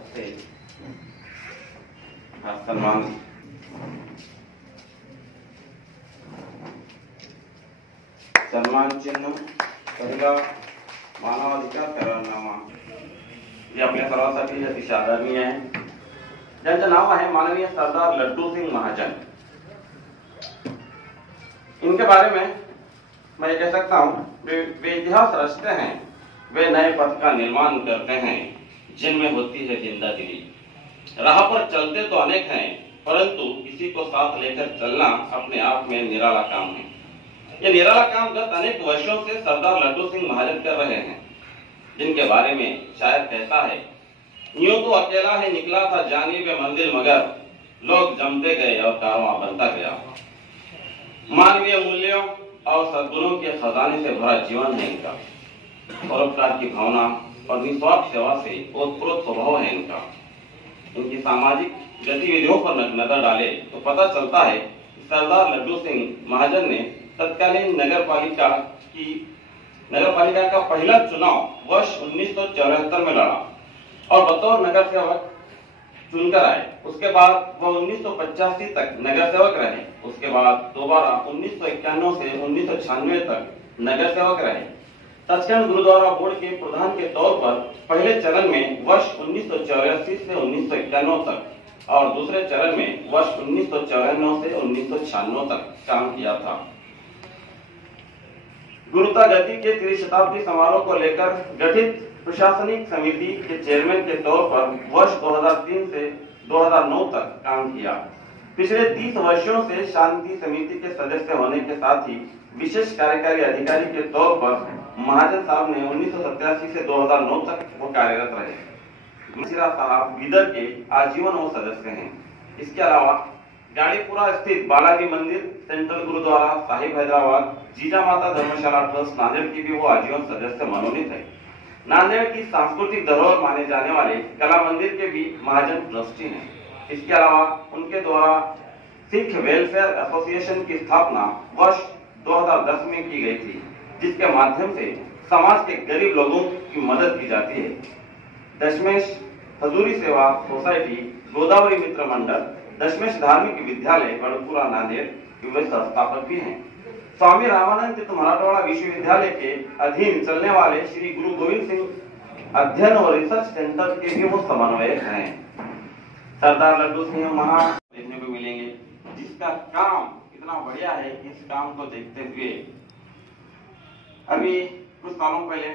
हस्ते सम्मान चिन्ह पहिला मानवाधिकार करारनामा हे आपल्या सर्वांसाठी अतिशय आदरणीय आहे. ज्यांचं नाव आहे माननीय सरदार लड्डू सिंह महाजन. इनके बारे में मैं ये कह सकता हूँ वे इतिहास रचते हैं, वे नए पथ का निर्माण करते हैं जिनमें होती है जिंदा दिली. राह पर चलते तो अनेक हैं, परंतु किसी को साथ लेकर चलना अपने आप में निराला काम है. ये निराला काम गत अनेक वर्षों से सरदार लड्डू सिंह महाजन कर रहे हैं, जिनके बारे में शायर कहता है, यूं तो अकेला है निकला था जानिब मंजिल, मगर लोग जमते गए और कारवां बनता गया. मानवीय मूल्यों और सद्गुणों के खजाने से भरा जीवन है इनका. परोपकार की भावना और निस्वार्थ सेवा से ओतप्रोत स्वभाव है इनका. इनकी सामाजिक गतिविधियों पर नजर डाले तो पता चलता है कि सरदार लड्डू सिंह महाजन ने तत्कालीन नगर पालिका का पहला चुनाव वर्ष 1974 में लड़ा और बतौर नगर सेवक चुनकर आए. उसके बाद वह 1985 तक नगर सेवक रहे. उसके बाद दोबारा 1991 से 1996 तक नगर सेवक रहे. सचखंड गुरुद्वारा बोर्ड के प्रधान के तौर पर पहले चरण में वर्ष 1984 से 1991 तक और दूसरे चरण में वर्ष 1994 से 1996 तक काम किया था. गुरुता गति के त्रिशताब्दी समारोह को लेकर गठित प्रशासनिक समिति के चेयरमैन के तौर पर वर्ष 2003 से 2009 तक काम किया. पिछले 30 वर्षों से शांति समिति के सदस्य होने के साथ ही विशेष कार्यकारी अधिकारी के तौर पर महाजन साहब ने 1987 से 2009 तक वो कार्यरत रहे. मसीरा साहब बीदर के आजीवन वो सदस्य हैं. इसके अलावा गाड़ीपुरा स्थित बालाजी मंदिर, सेंट्रल गुरुद्वारा साहिब हैदराबाद, जीजा माता धर्मशाला ट्रस्ट नांदेड़ की भी वो आजीवन सदस्य मनोनीत है. नांदेड़ की सांस्कृतिक धरोहर माने जाने वाले कला मंदिर के भी महाजन ट्रस्टी हैं. इसके अलावा उनके द्वारा सिख वेलफेयर एसोसिएशन की स्थापना वर्ष 2010 में की गई थी, जिसके माध्यम से समाज के गरीब लोगों की मदद की जाती है. दशमेश हजूरी सेवा सोसाइटी, गोदावरी मित्र मंडल, दशमेश धार्मिक विद्यालय गढ़पुरा नांदेड़ वे संस्थापक भी हैं. स्वामी रामानंद तीर्थ मराठवाड़ा विश्वविद्यालय के अधीन चलने वाले श्री गुरु गोविंद सिंह अध्ययन और रिसर्च सेंटर के भी वो समन्वयक हैं. सरदार लड्डू सिंह महाजन देखने को मिलेंगे, जिसका काम इतना बढ़िया है. इस काम को देखते हुए अभी कुछ सालों पहले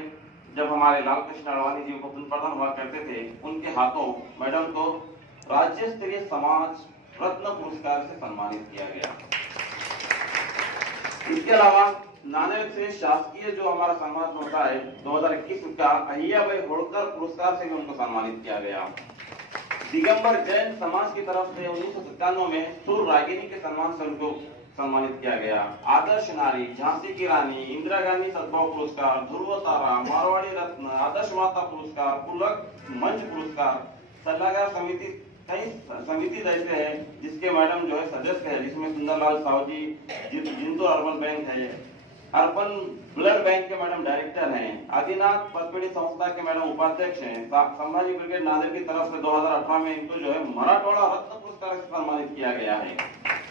जब हमारे लाल कृष्ण अडवाणी जी को प्रधान हुआ करते थे, उनके हाथों मैडम को राज्य स्तरीय समाज रत्न पुरस्कार से सम्मानित किया गया. इसके अलावा नांदेड़ से शासकीय जो हमारा सम्मान होता है 2021 का अहिल्याबाई होळकर पुरस्कार से भी उनको सम्मानित किया गया. दिगंबर जैन समाज की तरफ से 1997 में सुर रागिनी के सम्मान से उनको सम्मानित किया गया. आदर्श नारी, झांसी की रानी, इंदिरा गांधी सद्भाव पुरस्कार, ध्रुव तारा, मारवाड़ी रत्न, आदर्श माता पुरस्कार, पुलक मंच पुरस्कार, सलाहकार समिति, कई समिति ऐसे है जिसके मैडम जो है सदस्य है, जिसमें सुंदरलाल साहू जी जिंतूर अर्बन बैंक है, अर्बन ब्लड बैंक के मैडम डायरेक्टर हैं, आदिनाथ पदपीढ़ी संस्था के मैडम उपाध्यक्ष हैं. संभाजी ब्रिगेड नांदेड़ की तरफ से 2018 में इनको जो है मराठवाड़ा रत्न पुरस्कार से सम्मानित किया गया है.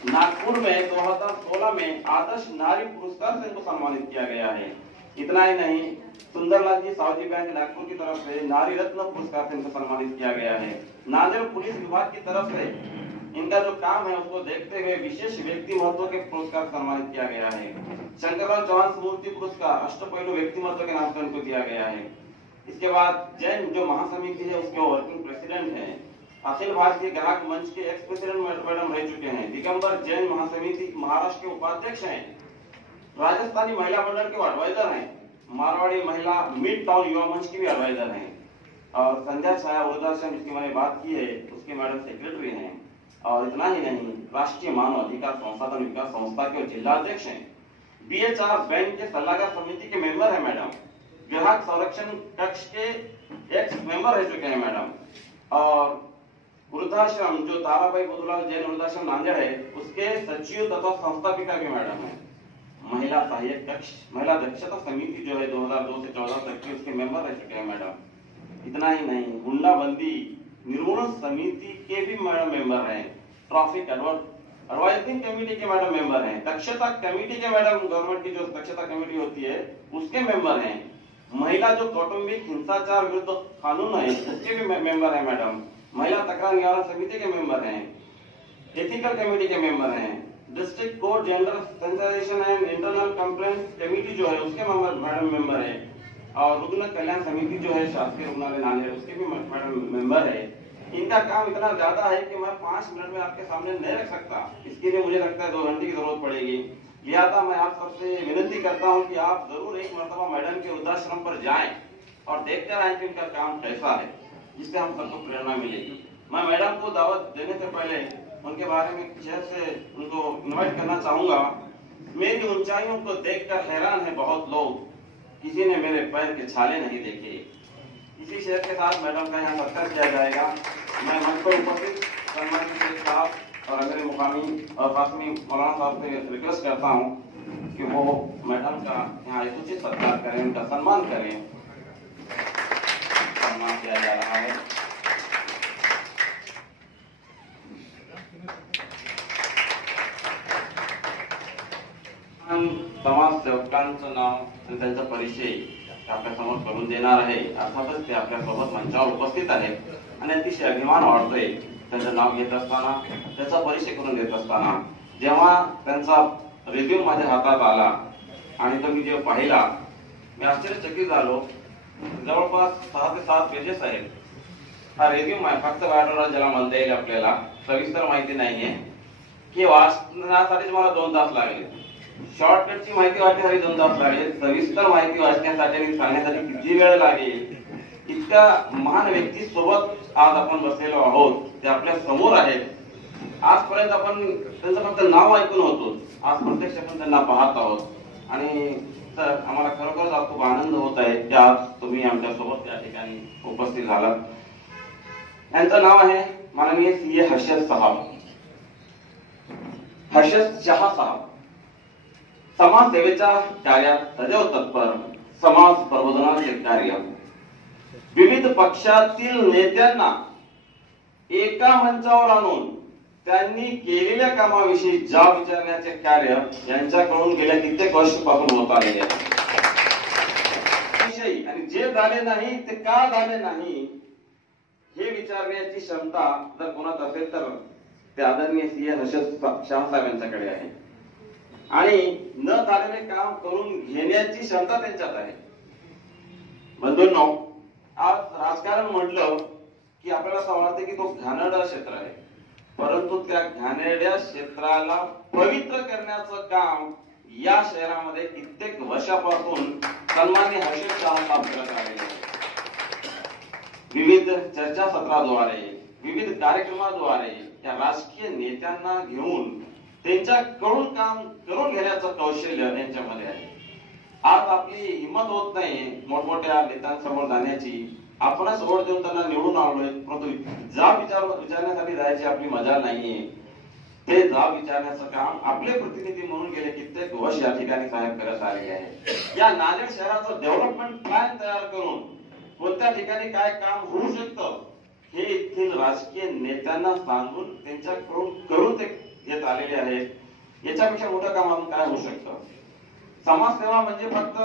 नागपुर में 2016 में आदर्श नारी पुरस्कार से इनको सम्मानित किया गया है. इतना ही नहीं, सुंदरलाल जी सावजी बैंक नागपुर की तरफ से नारी रत्न पुरस्कार से इनको सम्मानित किया गया है. नांदेड़ पुलिस विभाग की तरफ से इनका जो काम है उसको देखते हुए विशेष व्यक्ति महत्व के पुरस्कार सम्मानित किया गया है. शंकरलाल चौहान स्मृति पुरस्कार अष्टपैलू व्यक्ति महत्व के नाम से उनको दिया गया है. इसके बाद जैन जो महासमिति है उसके वर्किंग प्रेसिडेंट है. अखिल भारतीय ग्राहक मंच के एक्स प्रेसिडेंट मैडम रह चुके हैं. दिगंबर जैन महासमिति महाराष्ट्र के उपाध्यक्ष हैं. राजस्थानी महिला मंडल के एडवाइजर हैं. मारवाड़ी महिला मिड टाउन युवा मंच की भी एडवाइजर हैं. और संध्या छाया वृद्धाश्रम जिसकी मैंने बात की है उसके मैडम सेक्रेटरी हैं. और इतना ही नहीं, राष्ट्रीय मानव अधिकार संसाधन विकास संस्था के जिला अध्यक्ष हैं. बीएचआर बैंक के सलाहकार समिति के मेंबर है मैडम. ग्राहक संरक्षण कक्ष के एक्स मेंबर रह चुके हैं मैडम. और वृद्धाश्रम जो ताराबाई बदुलाल जैन वृद्धाश्रम नांदेड़ है उसके सचिव तथा संस्थापिका भी मैडम है. महिला सहायक कक्ष, महिला दक्षता समिति जो है 2002 से 14 तक की उसके मेंबर रह चुके हैं मैडम. इतना ही नहीं, गुंडाबंदी निर्मूलन समिति के भी मैडम मेंबर हैं, ट्रैफिक एडवाइजरिंग कमेटी के मैडम मेंबर हैं, दक्षता कमेटी के मैडम गवर्नमेंट की जो दक्षता कमेटी होती है उसके मेंबर हैं, महिला जो कौटुंबिक हिंसाचार विरुद्ध कानून है उसके भी मेंबर हैं मैडम, महिला तकरार निवारण समिति के मेंबर हैं, एथिकल कमेटी के मेंबर हैं, district court gender sensitisation and internal complaint committee जो है उसके मैडम मेंबर है, और रुग्ण कल्याण समिति जो है शासकीय रुग्णालय नांदेड़ उसके भी मैडम मेंबर है। इनका काम इतना ज्यादा है कि मैं 5 मिनट में आपके सामने नहीं रख सकता, इसके लिए मुझे लगता है 2 घंटे की जरूरत पड़ेगी। लिहाजा मैं आप सबसे विनती करता हूं कि आप जरूर एक मरतबा मैडम के वृद्धाश्रम पर जाएं और देखकर आए कि उनका काम कैसा है, जिससे हम सबको प्रेरणा मिलेगी। मैं मैडम को दावत देने से पहले उनके बारे में कुछ से उनको इन्वाइट करना चाहूंगा। मेरी ऊंचाइयों को देखकर हैरान है बहुत लोग, किसी ने मेरे पैर के छाले नहीं देखे। इसी शेर के साथ मैडम का यहाँ सत्कार किया जाएगा। मैं मंच पर उपस्थित सम्मानित शेख साहब और अंग्रेजी मुकामी और कासमी मौलाना साहब से रिक्वेस्ट करता हूँ कि वो मैडम का यहाँ उचित सत्कार करें, उनका सम्मान करें। सम्मान किया जा रहा है। समाज सेवकांचं नाव आणि त्यांचा परिचय आपल्या समोर करून देणार आहे। अर्थातच ते आपल्या सोबत मंचावर उपस्थित आहेत आणि अतिशय अभिमान वाटतोय त्यांचं नाव घेत असताना, त्याचा परिचय करून देत असताना। जेव्हा त्यांचा रिझ्यूम माझ्या हातात आला आणि तो मी जेव्हा पाहिला, मी आश्चर्यचकित झालो। जवळपास 6 ते 7 पेजेस आहेत हा रिझ्यूम आहे। फक्त बायोडाटा ज्याला म्हणता येईल आपल्याला, सविस्तर माहिती नाहीये की वाचण्यासाठी मला 2 तास लागले। शॉर्टकटची माहिती वाचण्यासाठी 2 तास लागले, सविस्तर माहिती वाचण्यासाठी आणि सांगण्यासाठी किती वेळ लागेल। इतक्या महान व्यक्ती सोबत आज आपण बसलेलो आहोत, ते आपल्या समोर आहेत। आजपर्यंत आपण त्यांचं फक्त नाव ऐकून होतो, आज प्रत्यक्ष आपण त्यांना पाहत आहोत आणि तर आम्हाला खरोखरच खूप आनंद होत आहे की आज तुम्ही आमच्या सोबत या ठिकाणी उपस्थित झालात। यांचं नाव आहे माननीय सीए हर्षद साहब, हर्षद शाह साहब। समाज सेवेच्या कार्यात सदैव तत्पर, समाज प्रबोधनाचे कार्य, विविध पक्षातील नेत्यांना एका मंचावर आणून त्यांनी केलेल्या कामाविषयी जाब विचारण्याचे कार्य यांच्याकडून गेल्या कित्येक वर्षांपासून होत आलेले आहे। आणि जे झाले नाही ते का झाले नाही हे विचारण्याची क्षमता जर कोणात असेल तर ते आदरणीय सीए हर्षद शाह साहेब यांच्याकडे आहे आणि न झालेले काम करून घेण्याची क्षमता त्यांच्यात आहे। बंधूंनो, आज राजकारण म्हटलं की आपल्याला असं वाटतं की तो घाणेरडं क्षेत्र आहे, परंतु त्या घाणेरड्या क्षेत्राला पवित्र करण्याचं काम या शहरामध्ये कित्येक वर्षापासून सन्माननीय हर्षद शाह साहेब करत आलेले आहेत। विविध चर्चासत्राद्वारे, विविध कार्यक्रमाद्वारे या राजकीय नेत्यांना घेऊन त्यांच्याकडून काम करून घेण्याचं कौशल्य यांच्यामध्ये आहे। आज आपली हिंमत होत नाही मोठमोठ्या नेत्यांसमोर जाण्याची, आपणच वोट देऊन त्यांना निवडून आणलोय, परंतु जाब विचारण्यासाठी जायची आपली मजा नाहीये। ते जाब विचारण्याचं काम आपले प्रतिनिधी म्हणून गेले कित्येक वर्ष या ठिकाणी साहेब करत आलेले आहे। या नांदेड शहराचं डेव्हलपमेंट प्लॅन तयार करून कोणत्या ठिकाणी काय काम होऊ शकतं हे येथील राजकीय नेत्यांना सांगून त्यांच्याकडून करून ते घेत आलेले आहेत। याच्यापेक्षा मोठं काम अजून काय होऊ शकतं? समाजसेवा म्हणजे फक्त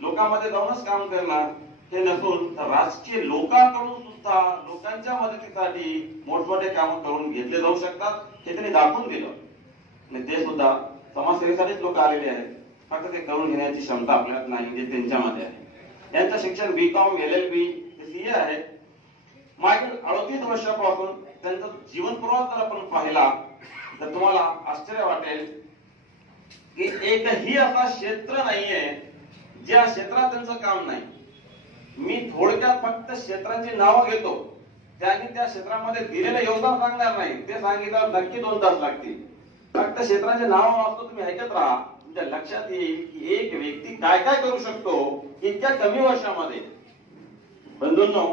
लोकांमध्ये जाऊनच काम करणं हे नसून राजकीय लोकांकडून सुद्धा लोकांच्या मदतीसाठी मोठमोठे काम करून घेतले जाऊ शकतात हे त्यांनी दाखवून दिलं आणि ते सुद्धा समाजसेवेसाठीच लोक आलेले आहेत, फक्त ते करून घेण्याची क्षमता आपल्यात नाही जे त्यांच्यामध्ये आहे। यांचं शिक्षण बीकॉम LLB CA आहे। मागील 38 वर्षापासून त्यांचा जीवन प्रवास जर आपण पाहिला तर तुम्हाला आश्चर्य वाटेल की एकही असा क्षेत्र नाहीये ज्या क्षेत्रात त्यांचं काम नाही। मी थोडक्यात फक्त क्षेत्रांची नावं घेतो, त्यांनी त्या क्षेत्रामध्ये दिलेलं योगदान सांगणार नाही, ते सांगितलं नक्की 2 तास लागतील। फक्त क्षेत्रांचे नाव वाचतो, तुम्ही ऐकत राहा, तुमच्या लक्षात येईल की एक व्यक्ती काय काय करू शकतो इतक्या कमी वर्षामध्ये। बंधूंनो,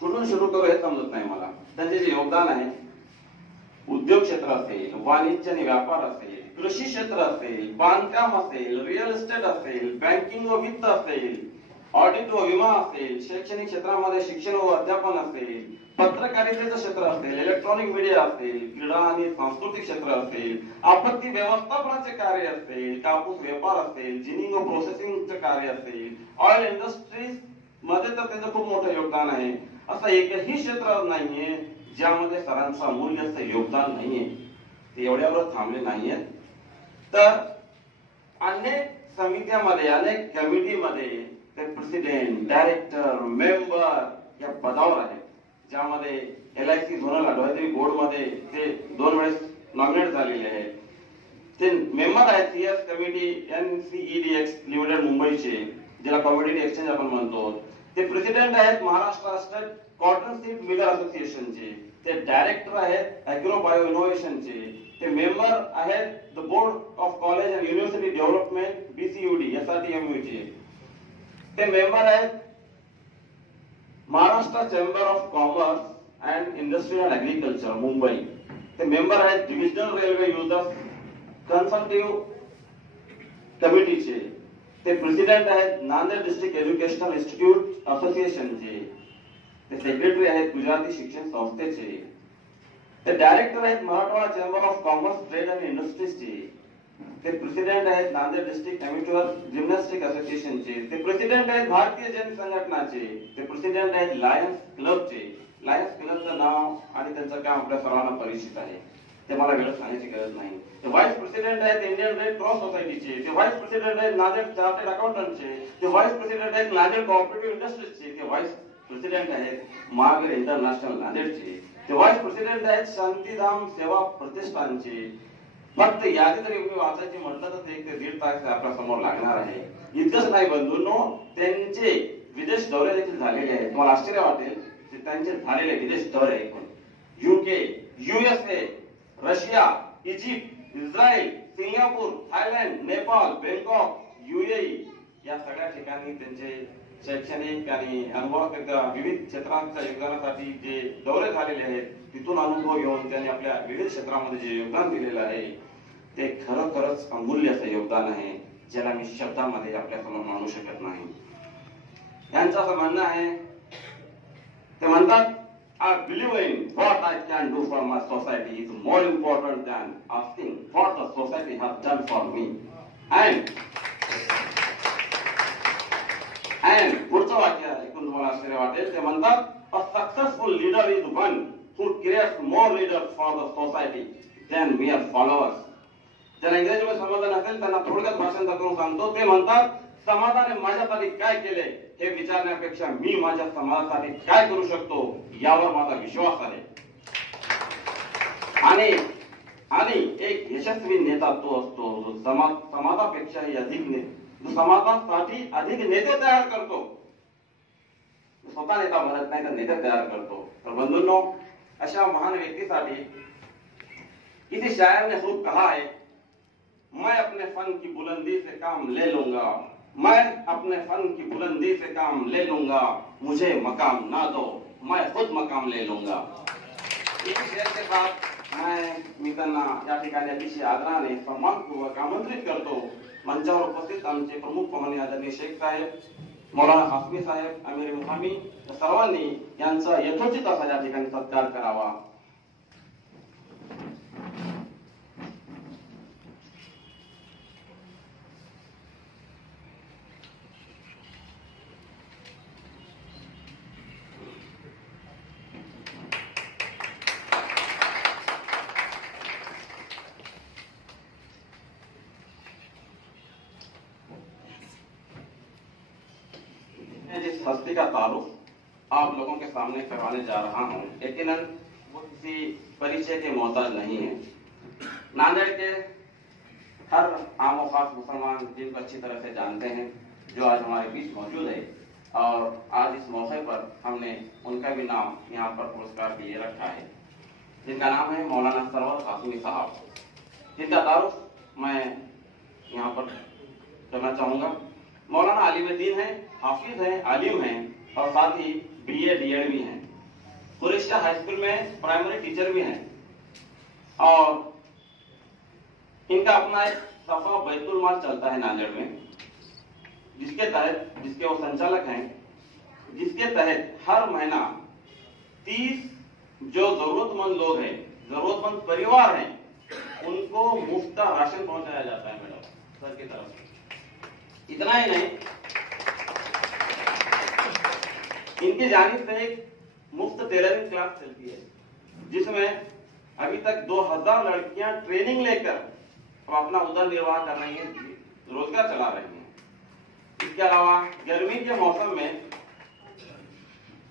कुठून सुरू करू हे समजत नाही मला। त्यांचे जे योगदान आहे, उद्योग क्षेत्र असेल, वाणिज्य आणि व्यापार असेल, कृषी क्षेत्र असेल, बांधकाम असेल, रिअल इस्टेट असेल, बँकिंग व वित्त असेल, ऑडिट व विमा असेल, शैक्षणिक क्षेत्रामध्ये शिक्षण व अध्यापन असेल, पत्रकारितेचं क्षेत्र असेल, इलेक्ट्रॉनिक मीडिया असेल, क्रीडा आणि सांस्कृतिक क्षेत्र असेल, आपत्ती व्यवस्थापनाचे कार्य असेल, कापूस व्यापार असेल, जिनिंग व प्रोसेसिंगचे कार्य असेल, ऑइल इंडस्ट्रीज मध्ये तर त्याचं खूप मोठं योगदान आहे. असं एकही क्षेत्र नाहीये ज्यामध्ये सरांचं अमूल्य असं योगदान नाहीये. ते एवढ्यावर थांबले नाहीयेत. तर अनेक समित्यामध्ये, अनेक कमिटीमध्ये ते प्रेसिडेंट, डायरेक्टर, मेंबर या पदावर आहेत, ज्यामध्ये LIC झोनल ऍडव्हायझरी बोर्ड मध्ये ते 2 वेळेस नॉमिनेट झालेले आहेत. ते मेंबर आहेत CS कमिटी NCEDX लिमिटेड मुंबईचे, ज्याला कमोडिटी एक्सचेंज आपण म्हणतो. ते प्रेसिडेंट आहेत Maharashtra state cotton seed Miller असोसिएशनचे. ते डायरेक्टर आहेत अॅग्रो बायो इनोव्हेशनचे. ते मेंबर आहेत the board of college and university development BCUD SRTMU चे. ते मेंबर आहेत Maharashtra chamber of commerce and industry and agriculture Mumbai. ते मेंबर आहेत डिव्हिजनल रेल्वे युजर्स कन्सल्टिव्ह कमिटीचे. ते प्रेसिडेंट आहेत नांदेड डिस्ट्रिक्ट एज्युकेशनल इन्स्टिट्यूट असोसिएशनचे. ते सेक्रेटरी आहेत गुजराती शिक्षण संस्थेचे. ते डायरेक्टर आहेत Marathwada chamber of commerce trade and इंडस्ट्रीजचे. ते प्रेसिडेंट आहेत नांदेड डिस्ट्रिक्ट अमेच्युअर जिम्नॅस्टिक असोसिएशनचे. ते प्रेसिडेंट आहेत भारतीय जैन संघटनाचे. ते प्रेसिडेंट आहेत लायन्स क्लबचे. लायन्स क्लबचं नाव आणि त्यांचं काम आपल्या सर्वांना परिचित आहे, ते मला वेळ सांगायची गरज नाही. ते व्हाईस प्रेसिडेंट आहेत इंडियन रेड क्रॉस सोसायटीचे. ते व्हाईस प्रेसिडेंट आहेत नांदेड चार्टर्ड अकाउंटंटचे. ते व्हाईस प्रेसिडेंट आहेत नांदेड कोऑपरेटिव्ह इंडस्ट्रीजचे. ते व्हाईस प्रेसिडेंट आहेत महावीर इंटरनॅशनल नांदेडचे. ते व्हाईस प्रेसिडेंट आहेत शांतीधाम सेवा प्रतिष्ठानचे. फक्त यादी जरी मी वाचायची म्हटलं तर 1 ते 1.5 तास आपल्या समोर लागणार आहे. इतकंच नाही बंधूंनो, त्यांचे विदेश दौरे देखील झालेले आहेत. तुम्हाला आश्चर्य वाटेल की त्यांचे झालेले विदेश दौरे ऐकून. UK, USA, Russia, Egypt, Israel, Singapore, Thailand, Nepal, Bangkok, UAE या सगळ्या ठिकाणी त्यांचे शैक्षणिक आणि अनुभवाकरिता विविध क्षेत्रांच्या योगदानासाठी जे दौरे झालेले आहेत, तिथून अनुभव घेऊन त्यांनी आपल्या विविध क्षेत्रामध्ये जे योगदान दिलेलं आहे ते खरोखरच अमूल्य असं योगदान आहे, ज्याला मी शब्दामध्ये आपल्या समोर मांडू शकत नाही. त्यांचं असं म्हणणं आहे, ते म्हणतात, I believe in what I can do for my society is more important than asking what the society has done for me. And पुढचं वाक्य ऐकून तुम्हाला आश्चर्य वाटेल. ते म्हणतात, a successful leader is one who creates more leaders for the society than mere followers. ज्यांना इंग्रजीमध्ये समजलं नसेल त्यांना थोडक्यात भाषांतर करून सांगतो. ते म्हणतात, समाजाने माझ्यासाठी काय केले हे विचारण्यापेक्षा मी माझ्या समाजासाठी काय करू शकतो यावर माझा विश्वास आहे. आणि एक यशस्वी नेता तो असतो जो समाजापेक्षाही अधिक जो समाजासाठी अधिक नेते तयार करतो. स्वतः नेता बनत नाही तर नेते तयार करतो. तर बंधूंनो, अशा महान व्यक्तीसाठी किसी शायर ने खूब कहा है, मैं अपने फन की बुलंदी से काम ले लूंगा, मैं अपने फन की बुलंदी से काम ले लूंगा, मुझे मकाम ना दो, मैं खुद मकाम ले लूंगा. इस शेर के साथ मी त्यांना या ठिकाणी अतिशय आदराने सन्मानपूर्वक आमंत्रित करतो. मंचावर उपस्थित आमचे प्रमुख पाहुणे आदरणीय शेख साहेब, मौलाना हाफिज साहेब, अमीर मुहामी सर्वांनी यांचा यथोचित असा या ठिकाणी सत्कार करावा. जिस हस्ती का तारुफ आप लोगों के सामने करवाने जा रहा हूं, यकीनन वो किसी परिचय के मोहताज नहीं है. नांदेड़ के हर आम और खास मुसलमान जिनको अच्छी तरह से जानते हैं, जो आज हमारे बीच मौजूद है, और आज इस मौके पर हमने उनका भी नाम यहाँ पर पुरस्कार के लिए रखा है, जिनका नाम है मौलाना सरवर कासमी साहब, जिनका तारुफ मैं यहाँ पर करना चाहूंगा. मौलाना आलिम दीन है, हाफिज हैं, आलिम हैं और साथ ही BA DED भी हैं. कुरैशिया हाई स्कूल में प्राइमरी टीचर भी हैं और इनका अपना एक सफा बैतुल माल चलता है नांदेड़ में. जिसके वो संचालक हैं, जिसके तहत हर महीना 30 जो जरूरतमंद लोग हैं, जरूरतमंद परिवार हैं, उनको मुफ्त राशन पहुंचाया जाता है मैडम सर की तरफ से। इतना ही नहीं, इनकी जानिब से एक मुफ्त टेलरिंग क्लास चलती है, जिसमें अभी तक 2000 लड़कियां ट्रेनिंग लेकर अपना उदर निर्वाह कर रही हैं, रोजगार चला रही हैं। इसके अलावा गर्मी के मौसम में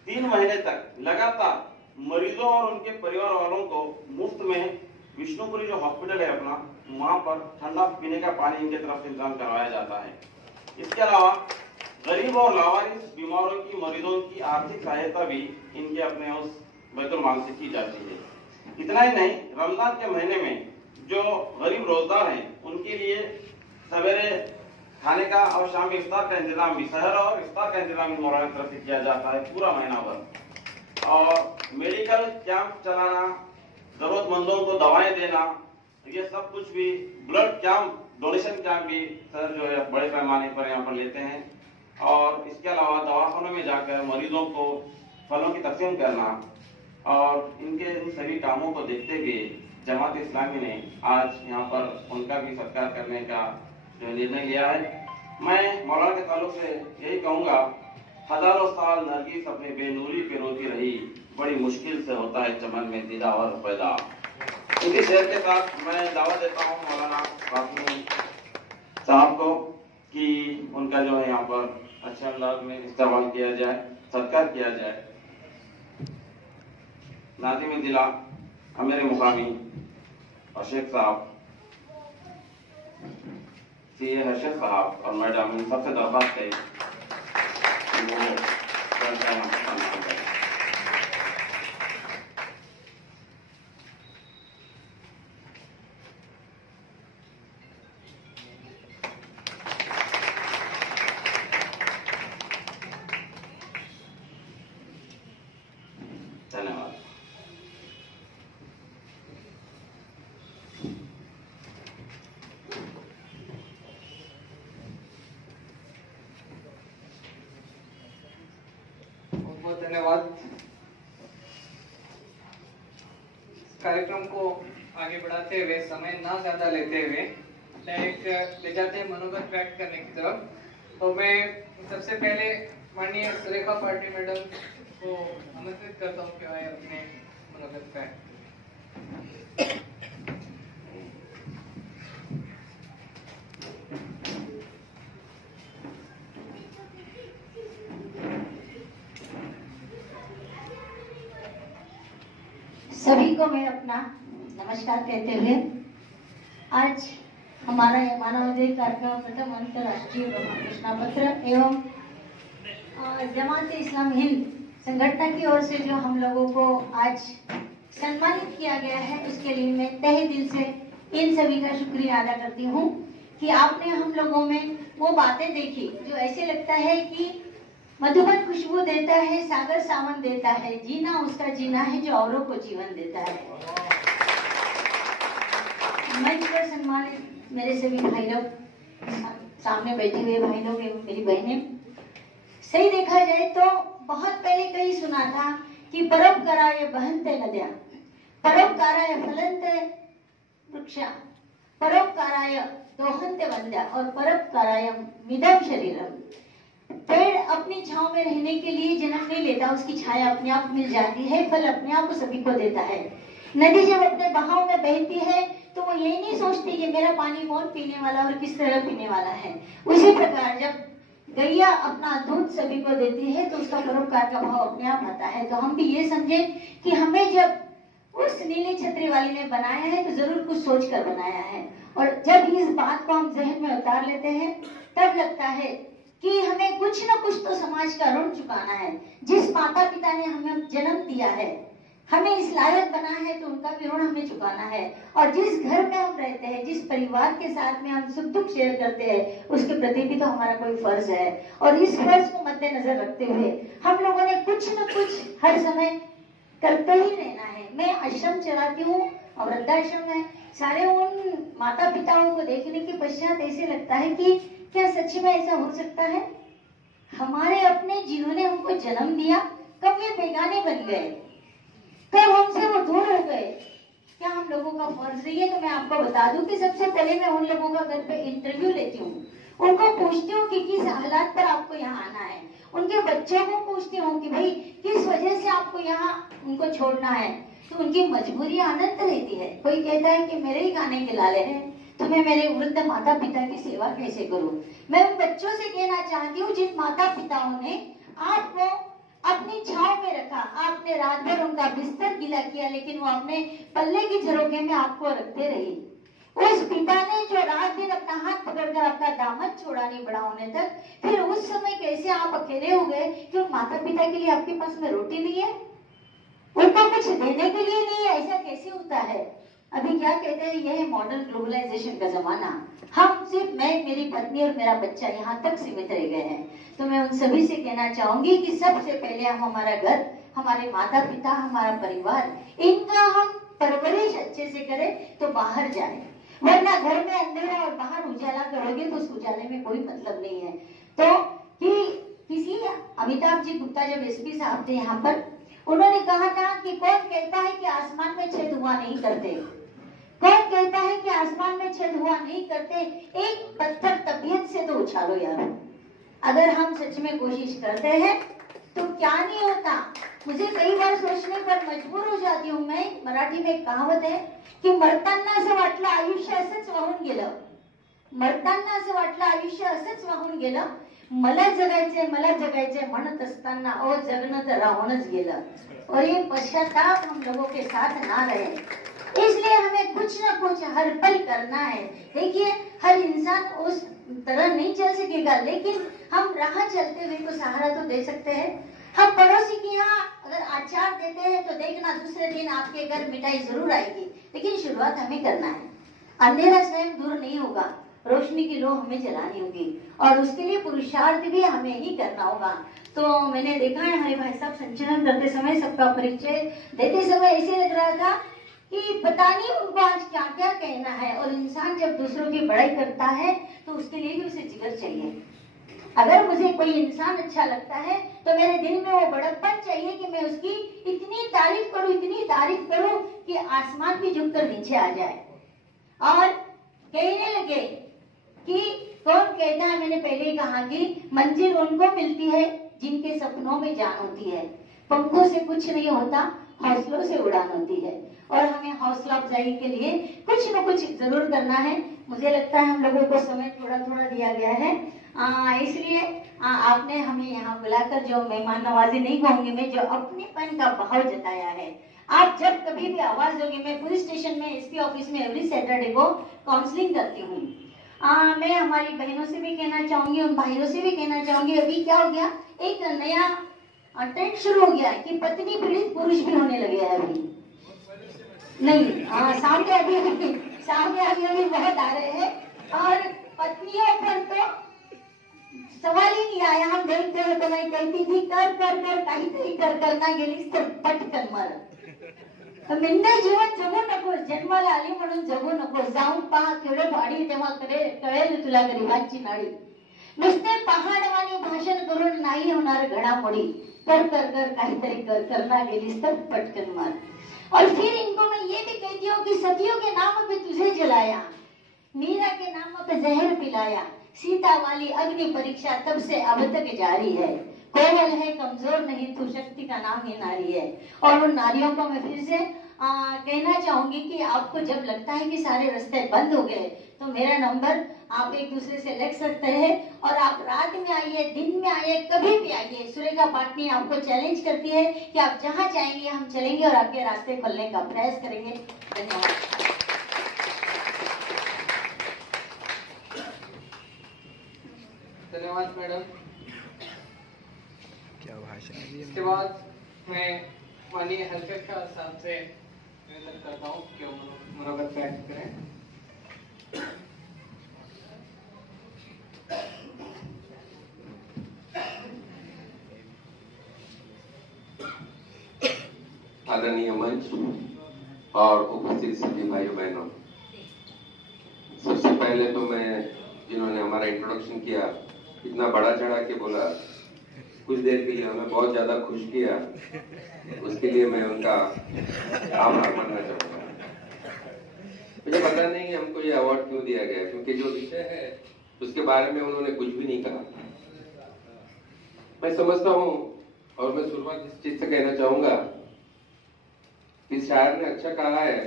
3 महीने तक लगातार मरीजों और उनके परिवार वालों को मुफ्त में विष्णुपुरी जो हॉस्पिटल है अपना, वहां पर ठंडा पीने का पानी इनके तरफ से इंतजाम करवाया जाता है। इसके अलावा गरीब और लावारिस बीमारों की मरीजों की आर्थिक सहायता भी इनके अपने उस बैतुल माल से की जाती है। इतना ही नहीं, रमजान के महीने में जो गरीब रोजगार हैं, उनके लिए सवेरे खाने का और शाम में इफ्तार का इंतजाम भी, सहर और इफ्तार का इंतजाम मौलाना की तरफ से किया जाता है पूरा महीना भर। और मेडिकल कैंप चलाना, जरूरतमंदों को दवाएं देना, ये सब कुछ भी, ब्लड कैंप, डोनेशन कैंप भी सर जो है बड़े पैमाने पर यहाँ पर लेते हैं। और इसके अलावा दवाखानों में जाकर मरीजों को फलों की तकसीम करना, और इनके इन सभी कामों को देखते हुए जमात इस्लामी ने आज यहाँ पर उनका भी सत्कार करने का जो निर्णय लिया है। मैं मौलाना के ताल्लुक से यही कहूँगा, हजारों साल नरगिस अपने बेनूरी पे रोती रही, बड़ी मुश्किल से होता है चमन में दिलावर पैदा। इनके शेर के साथ मैं दावा देता हूँ मौलाना कासमी साहब को कि उनका जो है यहाँ पर अच्छे अंदाज में इस्तेमाल किया जाए, सत्कार किया जाए। नाज़िम दिला अमीर मुकामी और शेख साहब, सीए हर्षद साहब और मैडम, इन सबसे दरख्वास्त है कि वो धन्यवाद। बहुत धन्यवाद। कार्यक्रम को आगे बढ़ाते हुए, समय ना ज्यादा लेते हुए, ले जाते हैं मनोगत व्यक्त करने की तरफ। तो मैं सबसे पहले माननीय सुरेखा पाटिल मैडम को आमंत्रित करता हूँ कि आए अपने मनोगत व्यक्त। सभी को मैं अपना नमस्कार कहते हुए, आज हमारा यह मानवाधिकार का प्रथम अंतर्राष्ट्रीय घोषणा पत्र एवं जमात इस्लाम हिंद संगठन की ओर से जो हम लोगों को आज सम्मानित किया गया है, उसके लिए मैं तहे दिल से इन सभी का शुक्रिया अदा करती हूँ कि आपने हम लोगों में वो बातें देखी जो ऐसे लगता है कि मधुबन खुशबू देता है, सागर सावन देता है, जीना उसका जीना है जो औरों को जीवन देता है। मंच पर सम्मानित मेरे सभी भाई लोग, सामने बैठे हुए भाई लोग एवं मेरी बहनें, सही देखा जाए तो बहुत पहले कहीं सुना था कि परोपकाराय बहन्ते नद्या, परोपकाराय फलन्ते वृक्षा, परोपकाराय दोहन्ते वन्द्या और परोपकाराय मिदं शरीरम। पेड़ अपनी छांव में रहने के लिए जन्म नहीं लेता, उसकी छाया अपने आप मिल जाती है, फल अपने आप सभी को देता है। नदी जब अपने बहाव में बहती है तो वो ये नहीं सोचती कि मेरा पानी कौन पीने वाला और किस तरह पीने वाला है। उसी प्रकार जब गैया अपना दूध सभी को देती है तो उसका परोपकार का भाव अपने आप आता है। तो हम भी ये समझे कि हमें जब उस नीली छतरी वाली ने बनाया है तो जरूर कुछ सोच कर बनाया है, और जब इस बात को हम जहन में उतार लेते हैं तब लगता है कि हमें कुछ न कुछ तो समाज का ऋण चुकाना है। जिस माता पिता ने हमें जन्म दिया है, हमें इस लायक बना है, तो उनका भी ऋण हमें चुकाना है। और जिस घर में हम रहते हैं, जिस परिवार के साथ में हम सुख दुख शेयर करते हैं, उसके प्रति भी तो हमारा कोई फर्ज है। और इस फर्ज को मद्देनजर रखते हुए हम लोगों ने कुछ न कुछ हर समय करते ही रहना है। मैं आश्रम चलाती हूँ और वृद्धाश्रम है, सारे उन माता पिताओं को देखने के पश्चात ऐसे लगता है कि क्या सच में ऐसा हो सकता है? हमारे अपने जिन्होंने हमको जन्म दिया कब वे बेगाने बन गए, कब हमसे वो दूर हो गए? क्या हम लोगों का फर्ज नहीं है? तो मैं आपको बता दूं कि सबसे पहले मैं उन लोगों का घर पे इंटरव्यू लेती हूँ, उनको पूछती हूँ कि किस हालात पर आपको यहाँ आना है, उनके बच्चों को पूछती हूँ कि भाई किस वजह से आपको यहाँ उनको छोड़ना है। तो उनकी मजबूरी अनंत रहती है। कोई कहता है कि मेरे ही खाने के लाले हैं, तो मैं मेरे वृद्ध माता पिता की सेवा कैसे करूं? मैं उन बच्चों से कहना चाहती हूँ जिन माता पिताओं ने आपको अपनी छांव में रखा, आपने रात भर उनका बिस्तर गीला किया, लेकिन वो अपने पल्ले की झरोखे में आपको रखते रहे। उस पिता ने जो रात दिन अपना हाथ पकड़कर आपका दामन छोड़ा नहीं बड़ा होने तक, फिर उस समय कैसे आप अकेले हो गए कि उन माता पिता के लिए आपके पास में रोटी नहीं है, उनको कुछ देने के लिए नहीं है? ऐसा कैसे होता है? अभी क्या कहते हैं, यह है मॉडर्न ग्लोबलाइजेशन का जमाना। हम सिर्फ मैं, मेरी पत्नी और मेरा बच्चा यहाँ तक सीमित रह गए हैं। तो मैं उन सभी से कहना चाहूंगी कि सबसे पहले हम हमारा घर, हमारे माता पिता, हमारा परिवार, इनका हम परवरिश अच्छे से करें तो बाहर जाए, वरना घर में अंधेरा और बाहर उजाला करोगे तो उस उजाले में कोई मतलब नहीं है। तो किसी अमिताभ जी गुप्ता जब एसपी साहब थे यहाँ पर, उन्होंने कहा था कि कौन कहता है कि आसमान में छेद हुआ नहीं करते, कौन कहता है कि आसमान में छेद हुआ नहीं करते, एक पत्थर तबीयत से तो उछालो यार। अगर हम सच में कोशिश करते हैं तो क्या नहीं होता। मुझे कई बार सोचने पर मजबूर हो जाती हूँ मैं। मराठी में एक कहावत है की मरताना असं वाटलं आयुष्य असंच वाहून गेलं, मरताना असं वाटलं आयुष्य असंच वाहून गेलं, मला जगायचे म्हणत असताना ओ जगणं तर राहूनच गेलं। और ये पश्चाताप हम लोगों के साथ ना रहे, इसलिए हमें कुछ न कुछ हर पल करना है। देखिए हर इंसान उस तरह नहीं चल सकेगा, लेकिन हम राह चलते हुए को सहारा तो दे सकते हैं। हम पड़ोसी के यहाँ अगर अचार देते हैं तो देखना दूसरे दिन आपके घर मिठाई जरूर आएगी, लेकिन शुरुआत हमें करना है। अंधेरा स्वयं दूर नहीं होगा, रोशनी की लो हमें जलानी होगी और उसके लिए पुरुषार्थ भी हमें ही करना होगा। तो मैंने देखा है हमारे भाई साहब संचलन करते समय, सबका परिचय देते समय ऐसे लग रहा था कि पता नहीं उनको आज क्या क्या कहना है। और इंसान जब दूसरों की बड़ाई करता है तो उसके लिए भी उसे जिगर चाहिए। अगर मुझे कोई इंसान अच्छा लगता है तो मेरे दिल में वो बड़प्पन चाहिए कि मैं उसकी इतनी तारीफ करूं कि आसमान भी झुककर नीचे आ जाए और कहने लगे कि कौन कहता है, मैंने पहले ही कहा कि मंजिल उनको मिलती है जिनके सपनों में जान होती है। पंखों से कुछ नहीं होता, हौसलों से उड़ान होती है और हमें हौसला अफजाई के लिए कुछ न कुछ जरूर करना है। मुझे लगता है हम लोगों को समय थोड़ा थोड़ा दिया गया है, इसलिए आपने हमें यहाँ बुलाकर जो मेहमान नवाजी नहीं कहूंगी मैं, जो अपनेपन का भाव जताया है। आप जब कभी भी आवाज दोगे, मैं पुलिस स्टेशन में एसपी ऑफिस में एवरी सैटरडे को काउंसलिंग करती हूँ। मैं हमारी बहनों से भी कहना चाहूंगी, उन भाइयों से भी कहना चाहूंगी, अभी क्या हो गया, एक नया ट्रेंड शुरू हो गया है कि पत्नी पीड़ित पुरुष भी होने लगे हैं। अभी नहीं, सामने अभी बहुत आ रहे हैं और पत्नियों पर तो सवाल ही नहीं आया। हम देखते हैं तो मैं कहती थी कर काहीतरी करना गेलीस तर पटकन मर, मिंडे जीवन जगू नको, जन्माला आली म्हणून जगू नको, जाऊन पहा केवढं भाडी तेव्हा कळेल तुला गरिबांची नाडी, नुसते पहाडवाणी भाषण करून नाही होणार घडामोडी, कर काहीतरी करना गेलीस तर पटकन मार। और फिर इनको मैं ये भी कहती हूँ कि सतियों के नाम पे तुझे जलाया, मीरा के नाम पे जहर पिलाया, सीता वाली अग्नि परीक्षा तब से अब तक जारी है, कोमल है कमजोर नहीं तू, शक्ति का नाम ही नारी है। और उन नारियों को मैं फिर से कहना चाहूंगी कि आपको जब लगता है कि सारे रास्ते बंद हो गए तो मेरा नंबर आप एक दूसरे से लग सकते हैं और आप रात में आइए, दिन में आइए, कभी भी आइए। सुरेखा पाटनी आपको चैलेंज करती है कि आप जहाँ चाहेंगे हम चलेंगे और आपके रास्ते खोलने का प्रयास करेंगे। धन्यवाद। धन्यवाद मैडम। क्या भाषण है? इसके बाद मैं माननीय हरकत का साहब से निवेदन करता हूँ कि मनोगत व्यक्त करें। आदरणीय मंच और उपस्थित सभी भाइयों बहनों, पहले तो मैं जिन्होंने हमारा इंट्रोडक्शन किया, इतना बड़ा चढ़ा के बोला, कुछ देर के लिए हमें बहुत ज्यादा खुश किया, उसके लिए मैं उनका आभार मानना चाहूंगा। मुझे पता नहीं कि हमको ये अवार्ड क्यों दिया गया, क्योंकि जो विषय है उसके बारे में उन्होंने कुछ भी नहीं कहा। मैं समझता हूँ, और मैं शुरुआत इस चीज से कहना चाहूंगा कि शायर ने अच्छा कहा है,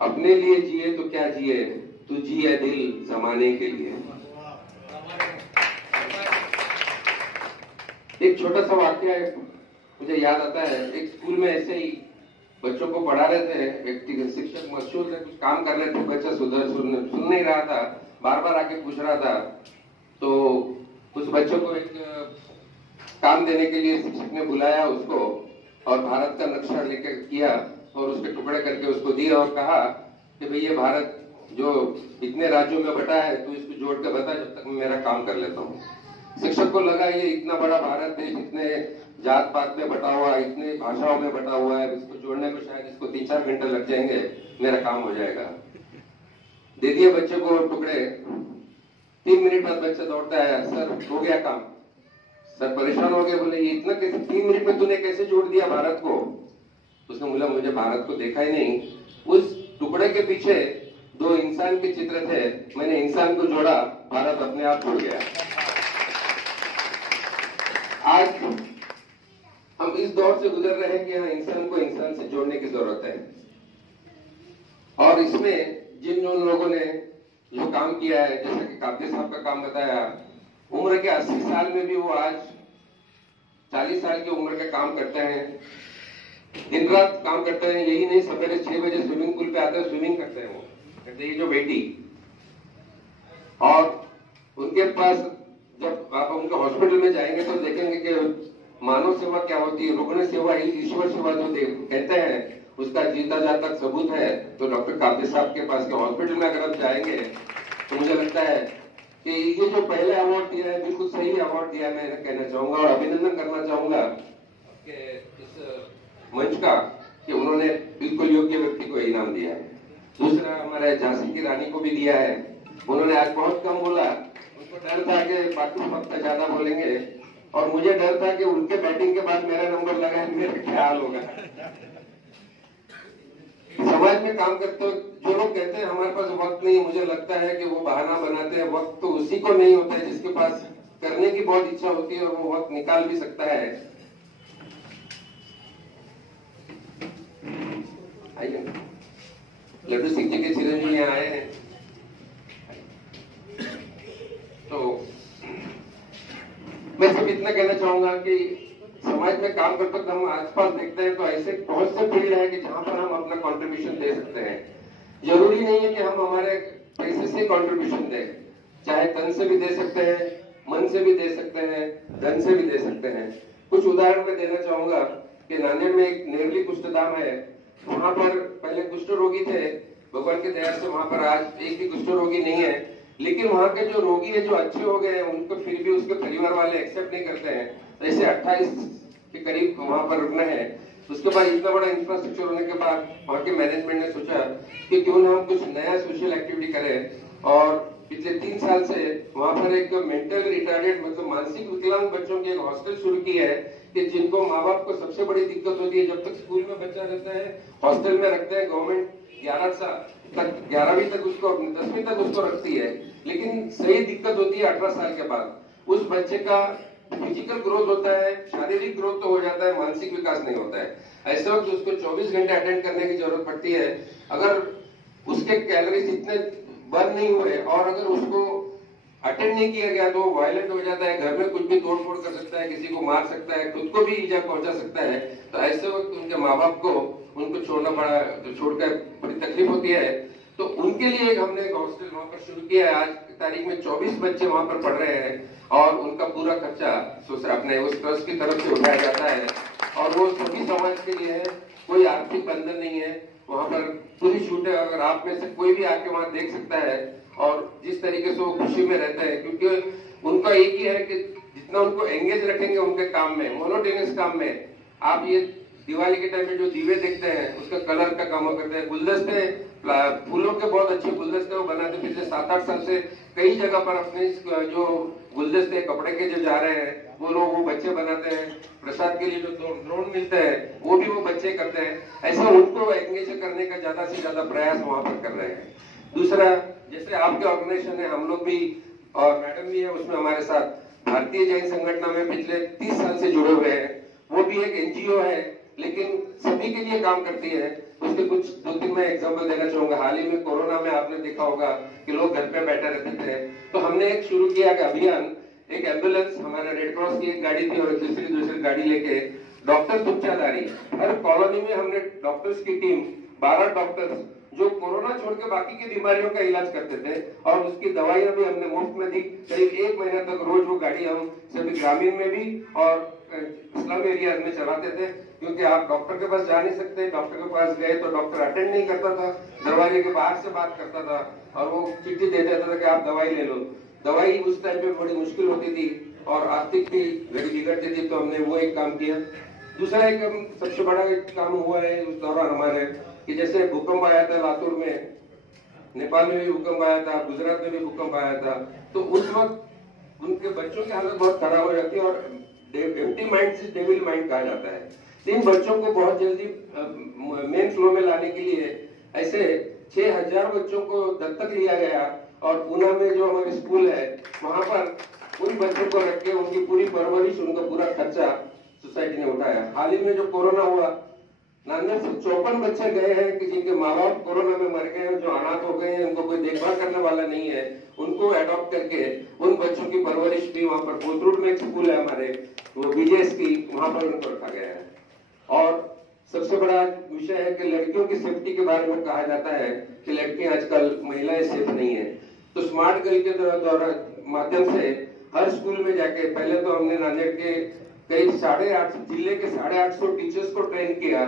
अपने लिए जिए तो क्या जिए, तू जिए दिल जमाने के लिए। एक छोटा सा वाक्य मुझे याद आता है, एक स्कूल में ऐसे ही बच्चों को पढ़ा रहे थे, एक शिक्षक मशहूर थे, कुछ काम कर रहे थे, बच्चा सुन नहीं रहा था, बार बार आके पूछ रहा था। तो उस बच्चों को एक काम देने के लिए शिक्षक ने बुलाया उसको, और भारत का नक्शा लेकर किया और उसके टुकड़े करके उसको दिया और कहा कि भाई ये भारत जो इतने राज्यों में बटा है, तो इसको जोड़ के बता जब तक मैं मेरा काम कर लेता हूँ। शिक्षक को लगा ये इतना बड़ा भारत देश, इतने जात पात में बटा हुआ, इतने भाषाओं में बटा हुआ है, इसको जोड़ने को शायद इसको 3-4 घंटे लग जाएंगे, मेरा काम हो जाएगा। दे दिए बच्चे को टुकड़े, 3 मिनट बाद बच्चा दौड़ता है, सर हो गया काम। सर परेशान हो गए, बोले ये इतना कैसे 3 मिनट में तूने कैसे जोड़ दिया भारत को? उसने बोला मुझे भारत को देखा ही नहीं, उस टुकड़े के पीछे 2 इंसान के चित्र थे, मैंने इंसान को जोड़ा, भारत अपने आप जुड़ गया। आज हम इस दौर से गुजर रहे हैं कि यहाँ इंसान को इंसान से जोड़ने की जरूरत है, और इसमें जिन लोगों ने जो काम किया है, जैसा कि काब्य साहब का काम बताया, उम्र के 80 साल में भी वो आज 40 साल की उम्र का काम करते हैं, दिन रात काम करते हैं। यही नहीं, सवेरे 6 बजे स्विमिंग पूल पे आते हैं, स्विमिंग करते हैं वो, कहते ये जो बेटी। और उनके पास जब आप उनके हॉस्पिटल में जाएंगे तो देखेंगे कि मानव सेवा क्या होती है, रुग्ण सेवा ही ईश्वर सेवा जो कहते हैं, उसका जीता जाता सबूत है। तो डॉक्टर काब्य साहब के पास के हॉस्पिटल में अगर आप जाएंगे तो मुझे लगता है कि ये जो पहले अवार्ड दिया है, बिल्कुल सही अवार्ड दिया है, मैं कहना चाहूंगा और अभिनंदन करना चाहूंगा कि इस मंच का, कि उन्होंने बिल्कुल योग्य व्यक्ति को इनाम दिया है। दूसरा हमारे झांसी की रानी को भी दिया है, उन्होंने आज बहुत कम बोला, उनको डर था कि बाकी वक्त ज्यादा बोलेंगे, और मुझे डर था कि उनके बैटिंग के बाद मेरा नंबर लगा है, मेरा क्या हाल होगा। समाज में काम करते हो, जो लोग कहते हैं हमारे पास वक्त नहीं, मुझे लगता है कि वो बहाना बनाते हैं। वक्त तो उसी को नहीं होता है जिसके पास करने की बहुत इच्छा होती है और वो वक्त निकाल भी सकता है। आइए, लड्डू सिंह जी के चिरंजीवी यहाँ आए हैं, तो मैं सिर्फ इतना कहना चाहूंगा कि समाज में काम करते वक्त हम आसपास देखते हैं तो ऐसे बहुत से फील्ड है कि जहां पर हम अपना कंट्रीब्यूशन दे सकते हैं। जरूरी नहीं है कि हम हमारे पैसे से कंट्रीब्यूशन दें, चाहे तन से भी दे सकते हैं, मन से भी दे सकते हैं, धन से भी दे सकते हैं। कुछ उदाहरण मैं देना चाहूंगा कि नांदेड़ में एक नेरली कुष्ठधाम है, वहां पर पहले कुष्ठ रोगी थे, भगवान की दया से वहां पर आज एक भी कुष्ठ रोगी नहीं है, लेकिन वहां के जो रोगी है जो अच्छे हो गए हैं, उनको फिर भी उसके परिवार वाले एक्सेप्ट नहीं करते हैं। ऐसे 28 के करीब वहां पर रुकना है। उसके बाद इतना बड़ा इंफ्रास्ट्रक्चर होने के बाद वहां के मैनेजमेंट ने सोचा कि क्यों ना हम कुछ नया सोशल एक्टिविटी करें, और पिछले 3 साल से वहां पर एक मेंटल रिटार्डेड मतलब मानसिक विकलांग बच्चों की एक हॉस्टल शुरू की है, कि जिनको माँ बाप को सबसे बड़ी दिक्कत होती है, जब तक स्कूल में बच्चा रहता है हॉस्टल में रखते हैं, गवर्नमेंट 11 साल तक 11वीं तक उसको 10वीं तक उसको रखती है, लेकिन सही दिक्कत होती है 18 साल के बाद। उस बच्चे का फिजिकल ग्रोथ होता है, शारीरिक ग्रोथ तो हो जाता है, मानसिक विकास नहीं होता है। ऐसे वक्त उसको 24 घंटे अटेंड करने की जरूरत पड़ती है। अगर उसके कैलोरीज इतने बर्न नहीं हुए और अगर उसको अटेंड नहीं किया गया तो वायलेंट हो जाता है, घर में कुछ भी तोड़ फोड़ कर सकता है, किसी को मार सकता है, खुद को भी ईजा पहुंचा सकता है। तो ऐसे वक्त उनके माँ बाप को उनको छोड़ना पड़ा, छोड़कर बड़ी तकलीफ होती है। तो उनके लिए एक हमने एक हॉस्टल वहां पर शुरू किया है। आज की तारीख में 24 बच्चे वहां पर पढ़ रहे हैं और उनका पूरा खर्चा अपने उस ट्रस्ट की तरफ से उठाया जाता है, और वो सभी समाज के लिए है, कोई आर्थिक बंधन नहीं है। वहां पर पूरी छूट है, अगर आप में से कोई भी आके वहां देख सकता है, और जिस तरीके से वो खुशी में रहते हैं, क्योंकि उनका एक ही है कि जितना उनको एंगेज रखेंगे उनके काम में, मोनोटेनियस काम में। आप ये दिवाली के टाइम में जो दीवे देखते हैं उसका कलर का काम करते हैं, गुलदस्ते फूलों के बहुत अच्छे गुलदस्ते वो बनाते, पिछले 7-8 साल से कई जगह पर अपने जो गुलदस्ते कपड़े के जो जा रहे हैं वो लोग वो बच्चे बनाते हैं। प्रसाद के लिए जो ड्रोन मिलते हैं वो भी वो बच्चे करते हैं। ऐसे उनको एंगेज करने का ज्यादा से ज्यादा प्रयास वहां पर कर रहे हैं। दूसरा, जैसे आपके ऑर्गेनाइजेशन है, हम लोग भी और मैडम भी है उसमें हमारे साथ, भारतीय जैन संगठन में पिछले 30 साल से जुड़े हुए हैं। वो भी एक एनजीओ है लेकिन सभी के लिए काम करती है। उसके कुछ 2-3 मैं एग्जांपल देना चाहूंगा। हाल ही में कोरोना में आपने देखा होगा कि लोग घर पे बैठे रहते थे, तो हमने एक शुरू किया कि अभियान, एक एम्बुलेंस, हमारे रेड क्रॉस की एक गाड़ी थी और दूसरी गाड़ी लेके डॉक्टर तुपचादारी, हर कॉलोनी में हमने डॉक्टर्स की टीम, 12 डॉक्टर्स जो कोरोना छोड़ के बाकी की बीमारियों का इलाज करते थे और उसकी दवाइयां भी हमने मुफ्त में दी। करीब 1 महीना तक रोज वो गाड़ी हम सभी ग्रामीण में भी और स्लम एरिया में चलाते थे, क्योंकि आप डॉक्टर के पास जा नहीं सकते। डॉक्टर के पास गए तो डॉक्टर अटेंड नहीं करता था, दरवाजे के बाहर से बात करता था और वो चिट्ठी दे देता था कि आप दवाई ले लो। दवाई उस टाइम पे बड़ी मुश्किल होती थी और आर्थिक भी बिगड़ती थी, तो हमने वो एक काम किया। दूसरा एक सबसे बड़ा एक काम हुआ है उस दौरान हमारे कि जैसे भूकंप आया था लातूर में, नेपाल में भी भूकंप आया था, गुजरात में भी भूकंप आया था, तो उस वक्त उनके बच्चों की हालत बहुत खराब हो जाती है और एम्प्टी माइंड से डेविल माइंड कहा जाता है। 3 बच्चों को बहुत जल्दी मेन फ्लो में लाने के लिए ऐसे 6000 बच्चों को दत्तक लिया गया और पूना में जो हमारे स्कूल है वहां पर उन बच्चों को रख के उनकी पूरी परवरिश, उनका पूरा खर्चा सोसाइटी ने उठाया। हाल ही में जो कोरोना हुआ, नांदेड़ से 54 बच्चे गए हैं कि जिनके माँ बाप कोरोना में मर गए हैं, जो अनाथ हो गए हैं, उनको कोई देखभाल करने वाला नहीं है, उनको एडॉप्ट करके उन बच्चों की परवरिश भी वहां पर कोथरूड में एक स्कूल है हमारे, वो बीजेएस की, वहां पर उनको रखा गया है। और सबसे बड़ा विषय है कि लड़कियों की सेफ्टी के बारे में कहा जाता है कि लड़कियां आजकल, महिलाएं सेफ नहीं है, तो स्मार्ट गर्ल के द्वारा माध्यम से हर स्कूल में जाके पहले तो हमने नांदेड़ के कई 8.5 जिले के 850 टीचर्स को ट्रेन किया,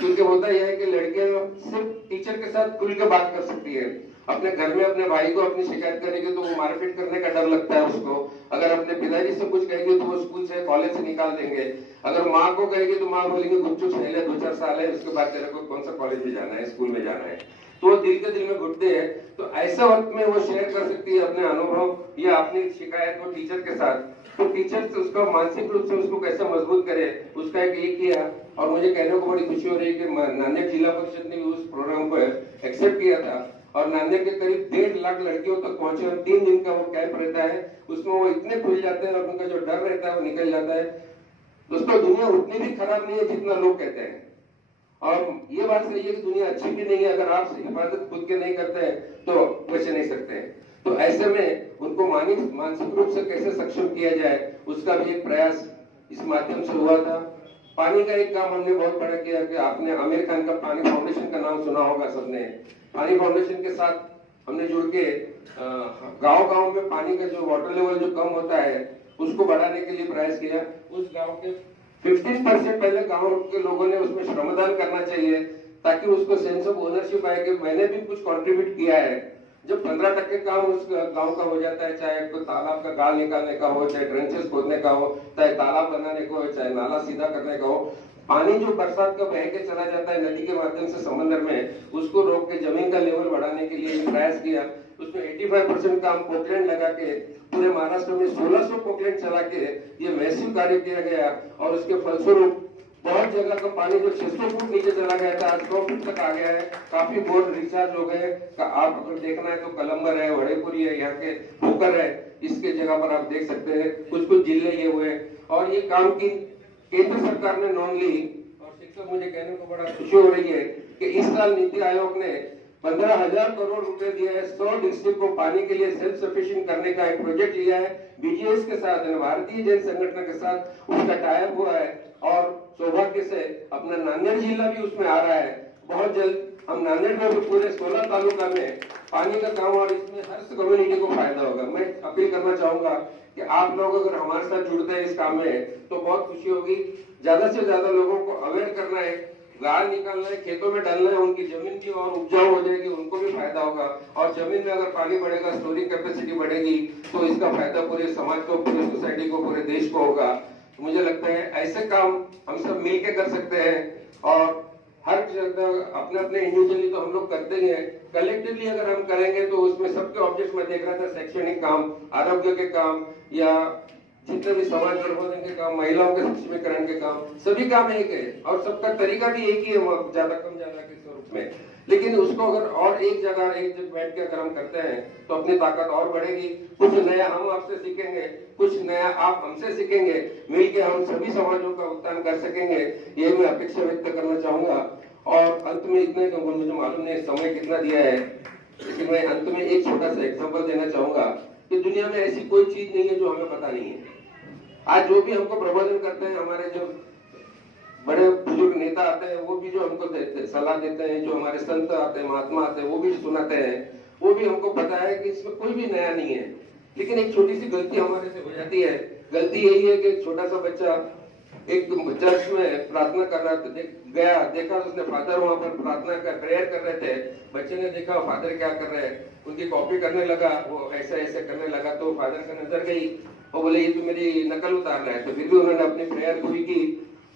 क्योंकि होता यह है कि लड़कियां सिर्फ टीचर के साथ खुल के बात कर सकती है। अपने घर में अपने भाई को अपनी शिकायत करेगी तो वो मारपीट करने का डर लगता है उसको। अगर अपने पिताजी से कुछ कहेंगे तो वो स्कूल से, कॉलेज से निकाल देंगे। अगर माँ को कहेगी तो माँ बोलेंगे गुपचुप सह ले, 2-4 साल है, उसके बाद तेरे को कौन सा कॉलेज में जाना है, स्कूल में जाना है, तो वो दिल के दिल में घुटते हैं। तो ऐसे वक्त में वो शेयर कर सकती है अपने अनुभव या अपनी शिकायत को टीचर के साथ, तो टीचर से उसका मानसिक रूप से उसको कैसे मजबूत करे, उसका एक ये किया। और मुझे कहने को बड़ी खुशी हो रही है कि नांदेड़ जिला परिषद ने भी उस प्रोग्राम को एक्सेप्ट किया था और नांदेड़ के करीब 1.5 लाख लड़कियों तक पहुंचे और 3 दिन का वो कैंप रहता है। उसमें वो इतने खुल जाते हैं और उनका जो डर रहता है वो निकल जाता है। दोस्तों, दुनिया उतनी भी खराब नहीं है जितना लोग कहते हैं, और ये बात सही है कि दुनिया अच्छी भी नहीं है। अगर आप हिफाजत खुद के नहीं करते हैं तो बच नहीं सकते हैं। तो ऐसे में उनको मानसिक रूप से कैसे सक्षम किया जाए, उसका भी एक प्रयास इस माध्यम से हुआ था। पानी का एक काम हमने बहुत बड़ा किया कि आपने आमिर खान का पानी फाउंडेशन का नाम सुना होगा सबने। पानी फाउंडेशन के साथ हमने जुड़ के गांव-गांव में पानी का जो वाटर लेवल जो कम होता है उसको बढ़ाने के लिए प्रयास किया। उस गांव के 15% पहले गांव के लोगों ने उसमें श्रमदान करना चाहिए ताकि उसको सेंस ऑफ ओनरशिप आए कि मैंने भी कुछ कंट्रीब्यूट किया है। जब 15% काम उस गांव का हो जाता है, चाहे कोई तालाब का गाल निकालने का हो, चाहे ट्रेंचेस खोदने का हो, चाहे तालाब बनाने का हो, चाहे नाला सीधा करने का हो, पानी जो बरसात का बह के चला जाता है नदी के माध्यम से समंदर में, उसको रोक के जमीन का लेवल बढ़ाने के लिए प्रयास किया। उसमें 85% काम पोकलैंड लगा के पूरे महाराष्ट्र में 1600 पोकलैंड चला के ये मैसिव कार्य किया गया और उसके फलस्वरूप बहुत जगह का पानी जो 600 फुट नीचे चला गया था आज 100 फुट तक आ गया है। काफी बोर रिचार्ज हो गए। आप अगर देखना है तो कलम्बर है, वड़ेपुरी है, यहाँ के भूकर है, इसके जगह पर आप देख सकते हैं। कुछ जिले ये हुए और ये काम की केंद्र सरकार ने नोंद ली। और शिक्षक, मुझे कहने को बड़ा खुशी हो रही है कि इस साल नीति आयोग ने 15,000 करोड़ रुपए दिए हैं 100 डिस्ट्रिक्ट को पानी के लिए सेल्फ सफिशिएंट करने का एक प्रोजेक्ट लिया है बीजीएस के साथ, भारतीय जैन संगठन के साथ उसका टाइप हुआ है और सौभाग्य से अपना नांदेड़ जिला भी उसमें आ रहा है। बहुत जल्द हम नांदेड़ में भी पूरे 16 तालुका में पानी का काम और इसमें हर कम्युनिटी को फायदा होगा। मैं अपील करना चाहूंगा कि आप लोग अगर हमारे साथ जुड़ते हैं इस काम में तो बहुत खुशी होगी। ज्यादा से ज्यादा लोगों को अवेयर करना है, गाड़ निकालना है, खेतों में डालना है, उनकी जमीन की और उपजाऊ हो जाएगी, उनको भी फायदा होगा। और जमीन में अगर पानी बढ़ेगा, स्टोरिंग कैपेसिटी बढ़ेगी तो इसका फायदा पूरे समाज को, पूरे सोसाइटी को, पूरे देश को होगा। तो मुझे लगता है ऐसे काम हम सब मिलकर कर सकते हैं और हर जगह अपने अपने इंडिविजुअली तो हम लोग करते ही हैं, कलेक्टिवली अगर हम करेंगे तो उसमें सबके ऑब्जेक्ट में देख रहा था, शैक्षणिक काम, आरोग्य के काम, या जितने भी समाज प्रबोधन के काम, महिलाओं के सशक्तिकरण के काम, सभी काम एक है और सबका तरीका भी एक ही है, ज्यादा कम ज्यादा के स्वरूप में। लेकिन उसको अगर और एक जगह एक जगह बैठ के अगर हम करते हैं तो अपनी ताकत और बढ़ेगी। कुछ नया हम आपसे सीखेंगे, कुछ नया आप हमसे सीखेंगे, मिलके हम सभी समाजों का उत्थान कर सकेंगे, ये मैं अपेक्षा व्यक्त करना चाहूंगा। और अंत में इतने तो मुझे मालूम नहीं समय कितना दिया है, लेकिन मैं अंत में एक छोटा सा एग्जाम्पल देना चाहूंगा कि दुनिया में ऐसी कोई चीज नहीं है जो हमें पता नहीं है। आज जो भी हमको प्रबोधन करते हैं, हमारे जो बड़े बुजुर्ग नेता आते हैं वो भी जो हमको सलाह देते हैं, जो हमारे संत आते हैं, महात्मा आते हैं, वो भी सुनाते हैं, वो भी हमको पता है कि इसमें कोई भी नया नहीं है। लेकिन एक छोटी सी गलती हमारे से हो जाती है। गलती यही है कि एक छोटा सा बच्चा एक चर्च में प्रार्थना कर रहा था, गया देखा उसने फादर वहां पर प्रार्थना कर प्रेयर कर रहे थे। बच्चे ने देखा फादर क्या कर रहे हैं, उनकी कॉपी करने लगा, वो ऐसे ऐसे करने लगा, तो फादर का नजर गई, वो बोले ये तो मेरी नकल उतार रहा है। तो फिर भी उन्होंने अपनी प्रेयर पूरी की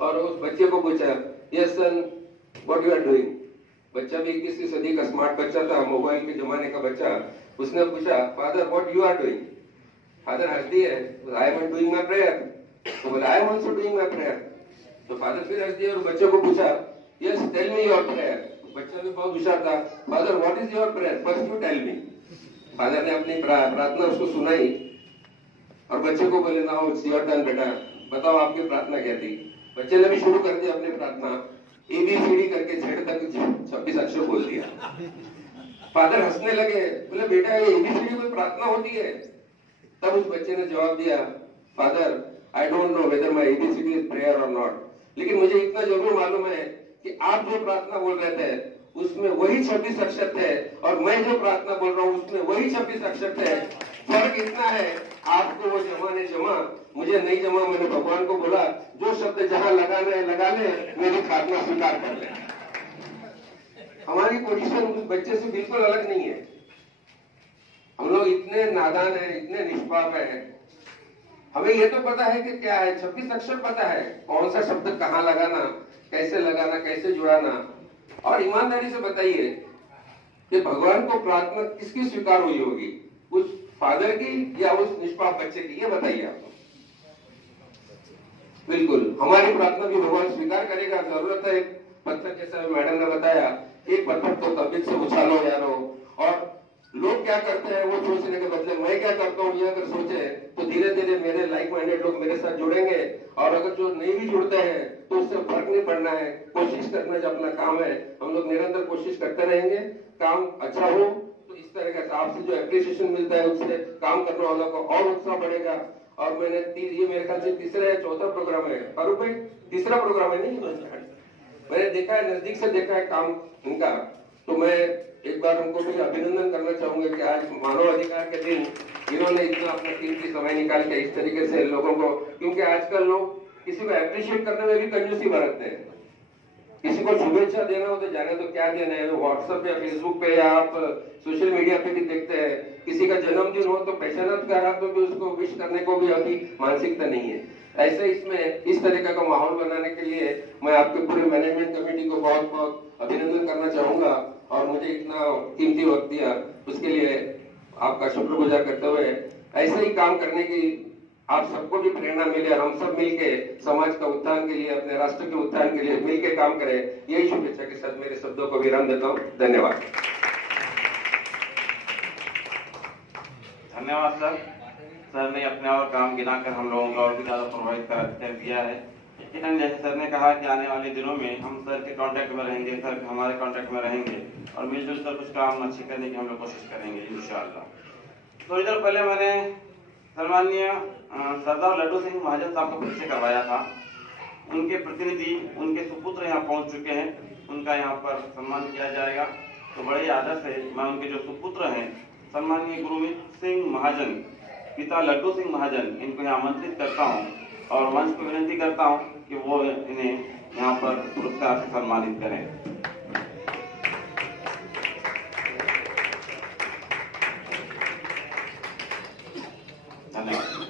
और उस बच्चे को पूछा, yes son what you are doing. बच्चा भी 21वीं सदी का स्मार्ट बच्चा था, मोबाइल के जमाने का बच्चा। उसने पूछा, father what you are doing. Father हंस दिए, I am doing my prayer. तो बोला I am also doing my prayer. तो फादर फिर हंस दिए और बच्चे को पूछा, yes tell me your prayer. बच्चा भी बहुत होशियार था, father what is your prayer, first you tell me. Father ने अपनी प्रार्थना उसको सुनाई और बच्चे को बोले, नाउ इट्स योर टर्न बेटा, बताओ आपकी प्रार्थना क्या थी। बच्चे ने भी शुरू कर दिया अपनी प्रार्थना, ABCD करके Z तक 26 अक्षर बोल दिया। फादर हंसने लगे, बोले बेटा ये ABCD कोई प्रार्थना होती है। तब उस बच्चे ने जवाब दिया, father I don't know whether my ABCD is prayer और नॉट, लेकिन मुझे इतना जरूर मालूम है कि आप जो प्रार्थना बोल रहे थे उसमें वही 26 अक्षर थे और मैं जो प्रार्थना बोल रहा हूँ उसमें वही 26 अक्षर थे। फर्क इतना है, आपको वो जमा ने जमा, मुझे नहीं जमा। मैंने भगवान को बोला जो शब्द जहां लगाना है लगा ले, मेरी प्रार्थना स्वीकार कर ले। हमारी पोजीशन उस बच्चे से बिल्कुल अलग नहीं है। हम लोग इतने नादान है, इतने निष्पाप है, हमें ये तो पता है कि क्या है, 26 अक्षर पता है, कौन सा शब्द कहाँ लगाना, कैसे जुड़ाना। और ईमानदारी से बताइए कि भगवान को प्रार्थना किसकी स्वीकार हुई होगी, उस फादर की या उस निष्पाप बच्चे की, ये बताइए आप। बिल्कुल हमारी प्रार्थना भी भगवान स्वीकार करेगा। जरूरत है पत्थर, जैसा मैडम ने बताया, एक पत्थर तो तबीयत से उछालो यारो। और लोग क्या करते हैं वो सोचने के बदले मैं क्या करता हूँ ये अगर सोचे तो धीरे धीरे मेरे लाइक माइंडेड लोग मेरे साथ जुड़ेंगे। और अगर जो नहीं भी जुड़ते हैं तो उससे फर्क नहीं पड़ना है, कोशिश करना जो अपना काम है, हम लोग निरंतर कोशिश करते रहेंगे। काम अच्छा हो तो इस तरह का आपसे जो एप्रिसिएशन मिलता है उससे काम करने वालों को और उत्साह बढ़ेगा। और मैंने ये मेरे ख्याल से तीसरा या चौथा प्रोग्राम है, फारूक भाई तीसरा प्रोग्राम है नहीं, मैंने देखा है, नजदीक से देखा है काम इनका। तो मैं एक बार उनको भी अभिनंदन करना चाहूंगा कि आज मानव अधिकार के दिन इन्होंने इतना अपना कीमती समय निकाल के इस तरीके से लोगों को, क्योंकि आजकल लोग किसी को अप्रिशिएट करने में भी कंजूसी बरतते हैं। किसी को शुभेच्छा देना हो तो जाने तो क्या देना है, व्हाट्सएप या फेसबुक पे या आप सोशल मीडिया पे भी देखते हैं। किसी का जन्मदिन हो तो पैशनेट का हाथ में भी उसको विश करने को भी अभी मानसिकता नहीं है। ऐसे इसमें इस तरीके का माहौल बनाने के लिए मैं आपके पूरे मैनेजमेंट कमेटी को बहुत बहुत अभिनंदन करना चाहूंगा और मुझे इतना कीमती वक्त दिया उसके लिए आपका शुक्रगुजार करते हुए ऐसे ही काम करने की आप सबको भी प्रेरणा मिले और हम सब मिलके समाज का उत्थान के लिए, अपने राष्ट्र के उत्थान के लिए मिलके काम करें, यही शुभेच्छा के साथ मेरे शब्दों को विराम देता हूँ। धन्यवाद। धन्यवाद सर। सर ने अपने और काम गिनाकर हम लोगों को और भी ज्यादा प्रभावित कर दिया है। लेकिन जैसे सर ने कहा कि आने वाले दिनों में हम सर के कांटेक्ट में रहेंगे, सर हमारे कांटेक्ट में रहेंगे और मिलजुल कर कुछ काम अच्छे करने की हम लोग कोशिश करेंगे इंशाअल्लाह। थोड़ी देर पहले मैंने सम्माननीय सरदार लड्डू सिंह महाजन साहब को परिचय करवाया था। उनके प्रतिनिधि, उनके सुपुत्र यहाँ पहुंच चुके हैं, उनका यहाँ पर सम्मान किया जाएगा। तो बड़े आदर से मैं उनके जो सुपुत्र हैं सम्माननीय गुरमीत सिंह महाजन, पिता लड्डू सिंह महाजन, इनको यहाँ आमंत्रित करता हूँ और मंच को विनती करता हूँ कि वो इन्हें यहाँ पर पुरस्कार से सम्मानित करें। धन्यवाद।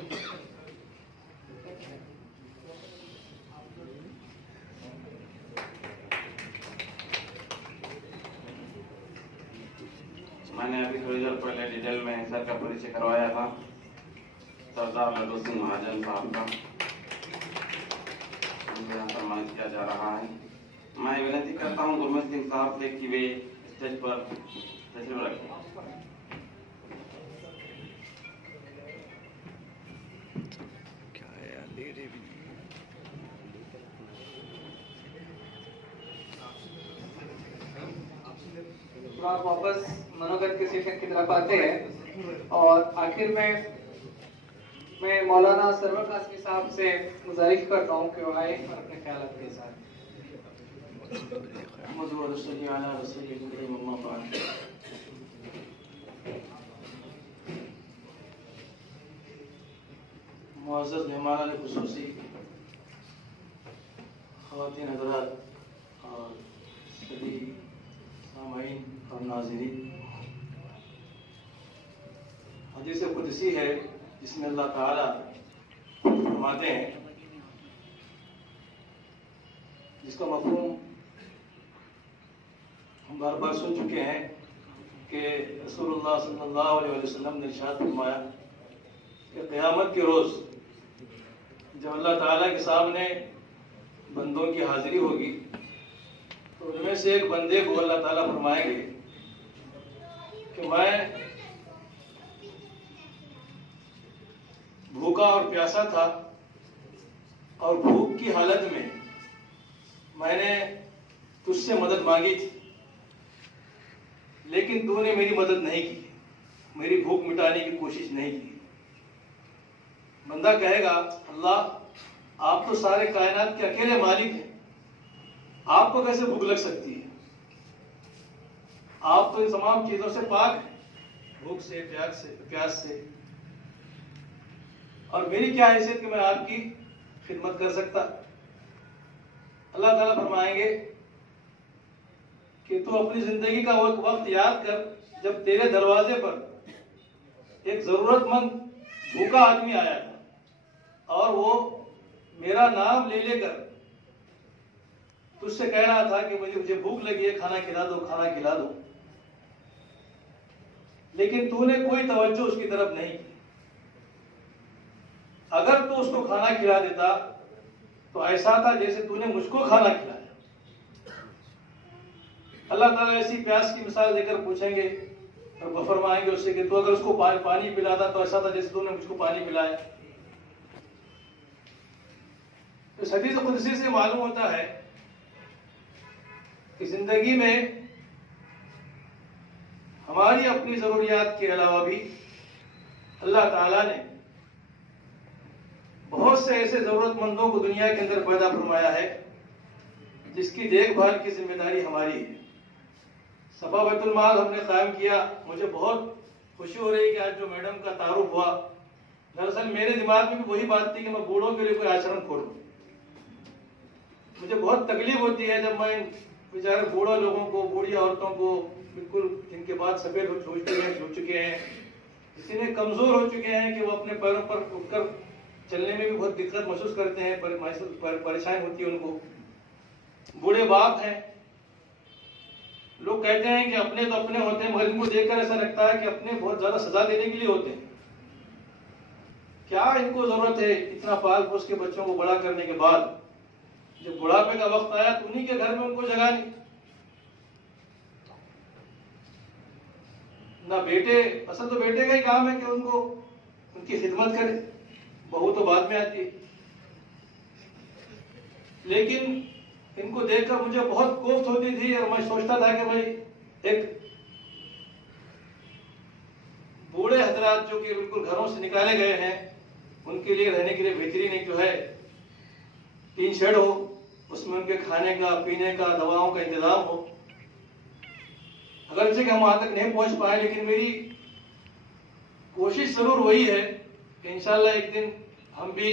मैंने अभी थोड़ी देर पहले डिटेल में सर का परिचय करवाया था, सरदार लड्डू सिंह महाजन साहब का, उनको यहाँ सम्मानित किया जा रहा है। मैं विनती करता हूँ गुरमीत सिंह साहब से कि वे स्टेज पर तशरीफ रखें। आप वापस मनोगत के सेशन की तरफ आते हैं और आखिर में मैं मौलाना सरवर कासमी साहब से गुजारिश करता हूँ कि वो आए और अपने ख्याल के साथ। मुअज़्ज़ज़ मेहमान खुसूसी, ख़वातीन हज़रात और सभी सामाईन और नाज़रीन, हदीस कुदसी है जिसमें अल्लाह ताला फरमाते हैं, जिसका मफ़हूम हम बार बार सुन चुके हैं कि रसूलुल्लाह सल्लल्लाहु अलैहि वसल्लम ने इरशाद फरमाया कि क़यामत के रोज़ जब अल्लाह ताला के सामने बंदों की हाजिरी होगी तो उनमें से एक बंदे को अल्लाह ताला फरमाएंगे कि मैं भूखा और प्यासा था और भूख की हालत में मैंने तुझसे मदद मांगी थी, लेकिन तूने मेरी मदद नहीं की, मेरी भूख मिटाने की कोशिश नहीं की। बंदा कहेगा, अल्लाह आप तो सारे कायनात के अकेले मालिक हैं, आपको कैसे भूख लग सकती है? आप तो इन तमाम चीजों से पाक हैं, भूख से, प्यास से, और मेरी क्या हैसियत कि मैं आपकी खिदमत कर सकता? अल्लाह ताला फरमाएंगे कि तू अपनी जिंदगी का वो वक्त याद कर जब तेरे दरवाजे पर एक जरूरतमंद भूखा आदमी आया था और वो मेरा नाम ले लेकर तुझसे कह रहा था कि मुझे भूख लगी है, खाना खिला दो, खाना खिला दो, लेकिन तूने कोई तवज्जो उसकी तरफ नहीं की। अगर तू उसको खाना खिला देता तो ऐसा था जैसे तूने मुझको खाना खिलाया। अल्लाह ताला ऐसी प्यास की मिसाल देकर पूछेंगे और फरमाएंगे उससे कि तू अगर उसको पानी पिलाता तो ऐसा था जैसे तूने मुझको पानी पिलाया। तो हदीस कुदसी से मालूम होता है कि जिंदगी में हमारी अपनी जरूरियात के अलावा भी अल्लाह ताला ने बहुत से ऐसे जरूरतमंदों को दुनिया के अंदर पैदा फरमाया है जिसकी देखभाल की जिम्मेदारी हमारी है। सफा बैतुल माल हमने कायम किया। मुझे बहुत खुशी हो रही है कि आज जो मैडम का तारुफ हुआ, दरअसल मेरे दिमाग में भी वही बात थी कि मैं बूढ़ों के लिए कोई आश्रम खोलूं। मुझे बहुत तकलीफ होती है जब मैं बेचारे बूढ़ा लोगों को, बूढ़ी औरतों को, बिल्कुल जिनके बाद सफेद हो चुके हैं, इतने कमजोर हो चुके हैं कि वो अपने पैरों पर उठकर चलने में भी बहुत दिक्कत महसूस करते हैं, परेशानी होती है उनको। बूढ़े बाप हैं, लोग कहते हैं कि अपने तो अपने होते हैं, मगर इनको देखकर ऐसा लगता है कि अपने बहुत ज्यादा सजा देने के लिए होते हैं। क्या इनको जरूरत है इतना पाल पोस के बच्चों को बड़ा करने के बाद जब बुढ़ापे का वक्त आया तो उन्हीं के घर में उनको जगह नहीं। ना बेटे, असल तो बेटे का ही काम है कि उनको उनकी खिदमत करे, बहू तो बाद में आती है। लेकिन इनको देखकर मुझे बहुत कोफ्त होती थी और मैं सोचता था कि भाई एक बूढ़े हजरात जो कि बिल्कुल घरों से निकाले गए हैं, उनके लिए रहने के लिए बेहतरीन एक जो है टीन शेड हो, उसमें उनके खाने का, पीने का, दवाओं का इंतजाम हो। अगर कि हम वहां तक नहीं पहुंच पाए, लेकिन मेरी कोशिश जरूर वही है कि इंशाल्लाह एक दिन हम भी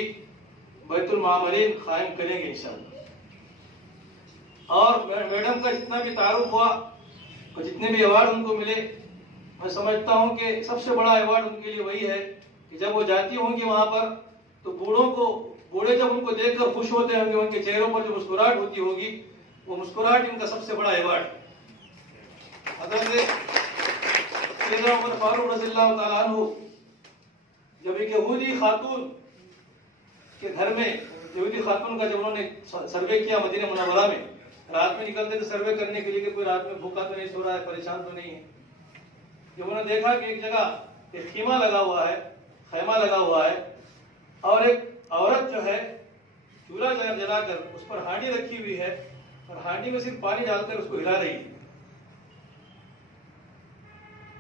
बैतुल मामरीन कायम करेंगे इंशाल्लाह। और मैडम का जितना भी तारुफ हुआ और जितने भी अवार्ड उनको मिले, मैं समझता हूं कि सबसे बड़ा अवार्ड उनके लिए वही है कि जब वो जाती होंगी वहां पर तो बूढ़े जब उनको देखकर खुश होते होंगे, उनके चेहरों पर जो मुस्कुराहट होती होगी, वो मुस्कुराहट इनका सबसे बड़ा अवार्ड। सैयदना उमर फारूक रज़ियल्लाहु ताला अन्हु जब एक यहूदी खातून के घर में, यहूदी खातून का जब उन्होंने सर्वे किया मदीना मुनव्वरा में, रात में निकलते थे सर्वे करने के लिए कि कोई रात में भूखा तो नहीं सो रहा है, परेशान तो नहीं है। जब उन्होंने देखा कि एक जगह एक खीमा लगा हुआ है, खैमा लगा हुआ है, और एक औरत जो है चूल्हा जलाकर उस पर हांडी रखी हुई है और हांडी में सिर्फ पानी डालकर उसको हिला रही है,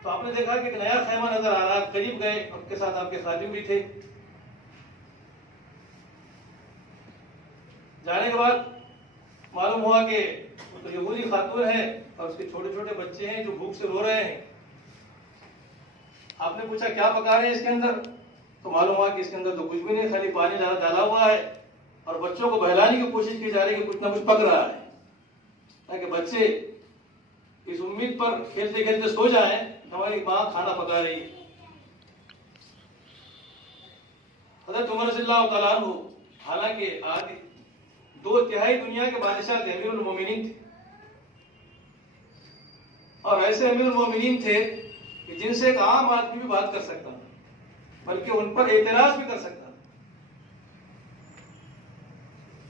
तो आपने देखा कि एक नया खैमा नजर आ रहा। करीब गए, आपके साथ आपके खादिम भी थे। जाने के बाद मालूम हुआ कि तो यहूदी खातून है और उसके छोटे छोटे बच्चे हैं जो भूख से रो रहे हैं। आपने पूछा क्या पका रहे हैं इसके अंदर, तो मालूम हुआ कि इसके अंदर तो कुछ भी नहीं, खाली पानी डाला हुआ है और बच्चों को बहलाने की कोशिश की जा रही है कि कुछ ना कुछ पक रहा है, ताकि बच्चे इस उम्मीद पर खेलते खेलते सो जाएं हमारी माँ खाना पका रही है। हज़रत उमर रज़ियल्लाहु ताला अन्हु हालांकि आदि 2/3 दुनिया के बादशाह थे, अमीरुल मोमिनीन थे, और ऐसे अमीरुल मोमिनीन थे कि जिनसे एक आम आदमी भी बात कर सकता था, बल्कि उन पर एतराज भी कर सकता था।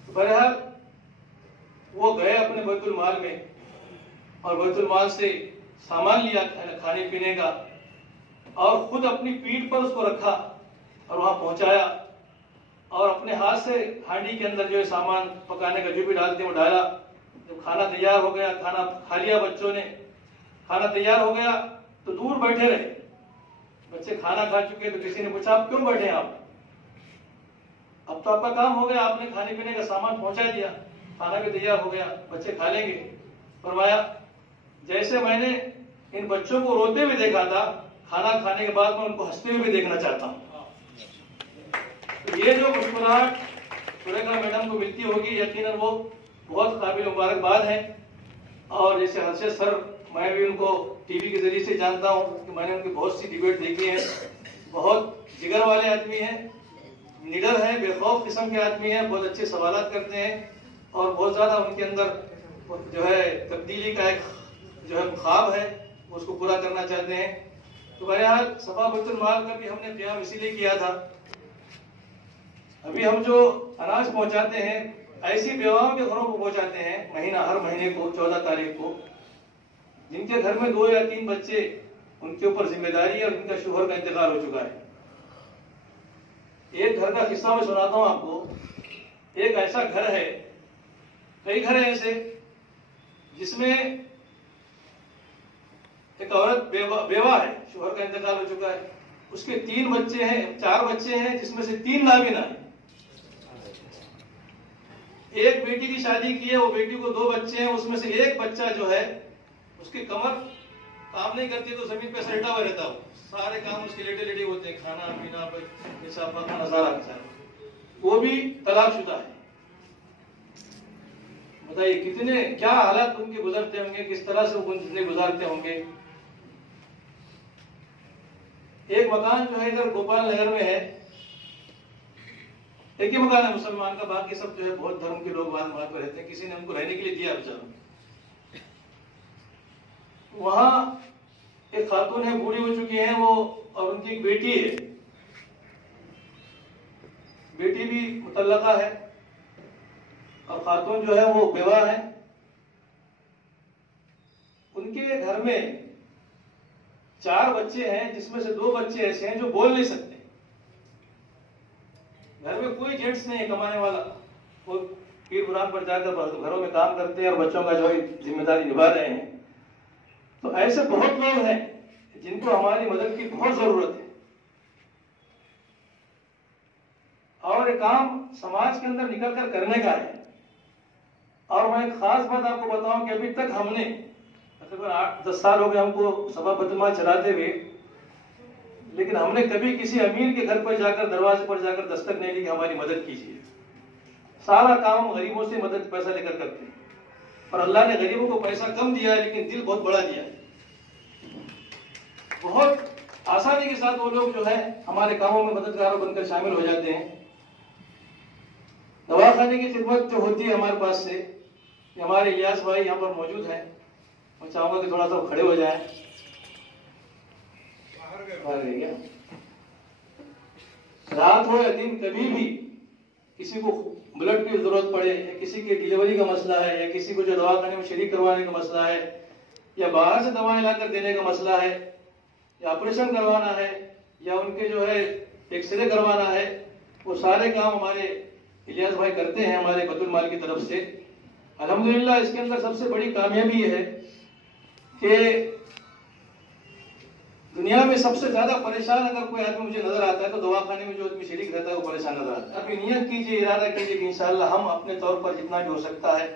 तो बहरहाल वो गए अपने बैतुल माल में और बैतुल माल से सामान लिया खाने पीने का और खुद अपनी पीठ पर उसको रखा और वहां पहुंचाया और अपने हाथ से हांडी के अंदर जो है सामान पकाने का जो भी डालते हैं वो डाला। जब खाना तैयार हो गया, खाना खा लिया बच्चों ने, खाना तैयार हो गया तो दूर बैठे रहे। बच्चे खाना खा चुके तो किसी ने पूछा आप क्यों बैठे हैं, आप अब तो आपका काम हो गया, आपने खाने पीने का सामान पहुंचा दिया, खाना भी तैयार हो गया, बच्चे खा लेंगे। फरमाया जैसे मैंने इन बच्चों को रोते हुए देखा था, खाना खाने के बाद मैं उनको हंसते हुए भी देखना चाहता हूँ। तो ये जो मुस्कुराहट सुरेखा मैडम को मिलती होगी, यकीनन वो बहुत काबिल मुबारकबाद है। और जैसे हर्षद सर, मैं भी उनको टीवी के जरिए से जानता हूँ कि मैंने उनकी बहुत सी डिबेट देखी है। बहुत जिगर वाले आदमी हैं, निडर है, बेखौफ किस्म के आदमी हैं, बहुत अच्छे सवालात करते हैं और बहुत ज्यादा उनके अंदर जो है तब्दीली का एक जो है ख्वाब है, उसको पूरा करना चाहते हैं। तो बहरहाल सफा बैतुल माल का भी हमने क़याम इसीलिए किया था। अभी हम जो अनाज पहुंचाते हैं ऐसी बेवाओं के घरों को पहुंचाते हैं, हर महीने को 14 तारीख को, जिनके घर में 2 या 3 बच्चे, उनके ऊपर जिम्मेदारी है और उनका शोहर का इंतकाल हो चुका है। एक घर का किस्सा मैं सुनाता हूं आपको। एक ऐसा घर है, कई घर है ऐसे, जिसमें एक औरत बेवा है, शोहर का इंतकाल हो चुका है, उसके 3 बच्चे हैं, 4 बच्चे हैं, जिसमें से 3 नाबिना है। एक बेटी की शादी की है, वो बेटी को 2 बच्चे हैं, उसमें से एक बच्चा जो है उसकी कमर काम नहीं करती तो जमीन पे सलेटा हुआ रहता, सारे काम उसके लेटे लेटे होते हैं, खाना पीना, पेशाब करना, सारा का सारा। वो भी तलाकशुदा है। बताइए कितने क्या हालात उनके गुजरते होंगे, किस तरह से वो जिंदगी गुजारते होंगे। एक मकान जो है इधर गोपाल नगर में है, एक ही मकान है मुसलमान का, बाकी सब जो है बहुत धर्म के लोग वहां पर रहते हैं, किसी ने उनको रहने के लिए दिया बेचारा। वहां एक खातून है, बूढ़ी हो चुकी है वो, और उनकी एक बेटी है, बेटी भी मुतल्लका है और खातून जो है वो बेवा है। उनके घर में 4 बच्चे हैं, जिसमें से 2 बच्चे ऐसे हैं जो बोल नहीं सकते। घर में कोई जेंट्स नहीं है कमाने वाला, वो पीर बुरान पर जाकर घरों में काम करते हैं और बच्चों का जो है जिम्मेदारी निभा रहे हैं। तो ऐसे बहुत लोग हैं जिनको हमारी मदद की बहुत जरूरत है। और ये काम समाज के अंदर निकल कर करने का है। और मैं एक खास बात आपको बताऊं कि अभी तक हमने तकरीबन 8-10 साल हो गए हमको सफा बैतुल माल चलाते हुए, लेकिन हमने कभी किसी अमीर के घर पर जाकर, दरवाजे पर जाकर दस्तक नहीं ली कि हमारी मदद कीजिए। सारा काम गरीबों से मदद पैसा लेकर करते हैं। और अल्लाह ने गरीबों को पैसा कम दिया है, लेकिन दिल बहुत बड़ा दिया है। बहुत आसानी के साथ वो लोग जो है हमारे कामों में मददगार बनकर शामिल हो जाते हैं। दवाखाने की खिदमत जो होती है हमारे पास से, हमारे इलियास भाई यहाँ पर मौजूद हैं, मैं चाहूंगा कि थोड़ा सा खड़े हो जाएं। बाहर गए क्या? रात हो या दिन, कभी भी किसी को ब्लड की जरूरत पड़े, या किसी की डिलीवरी का मसला है, या किसी को जो दवाखाने में शरीक करवाने का मसला है, या बाहर से दवाएं लाकर देने का मसला है, या ऑपरेशन करवाना है, या उनके जो है एक्सरे करवाना है, वो सारे काम हमारे इलियास भाई करते हैं हमारे बैतुल माल की तरफ से। अल्हम्दुलिल्लाह इसके अंदर सबसे बड़ी कामयाबी ये है कि दुनिया में सबसे ज्यादा परेशान अगर कोई आदमी मुझे नजर आता है तो दवाखाने में जो आदमी शरीक रहता है वो परेशान नजर आता है। अभी नियत कीजिए, इरादा कीजिए कि इंशाअल्लाह हम अपने तौर पर जितना भी हो सकता है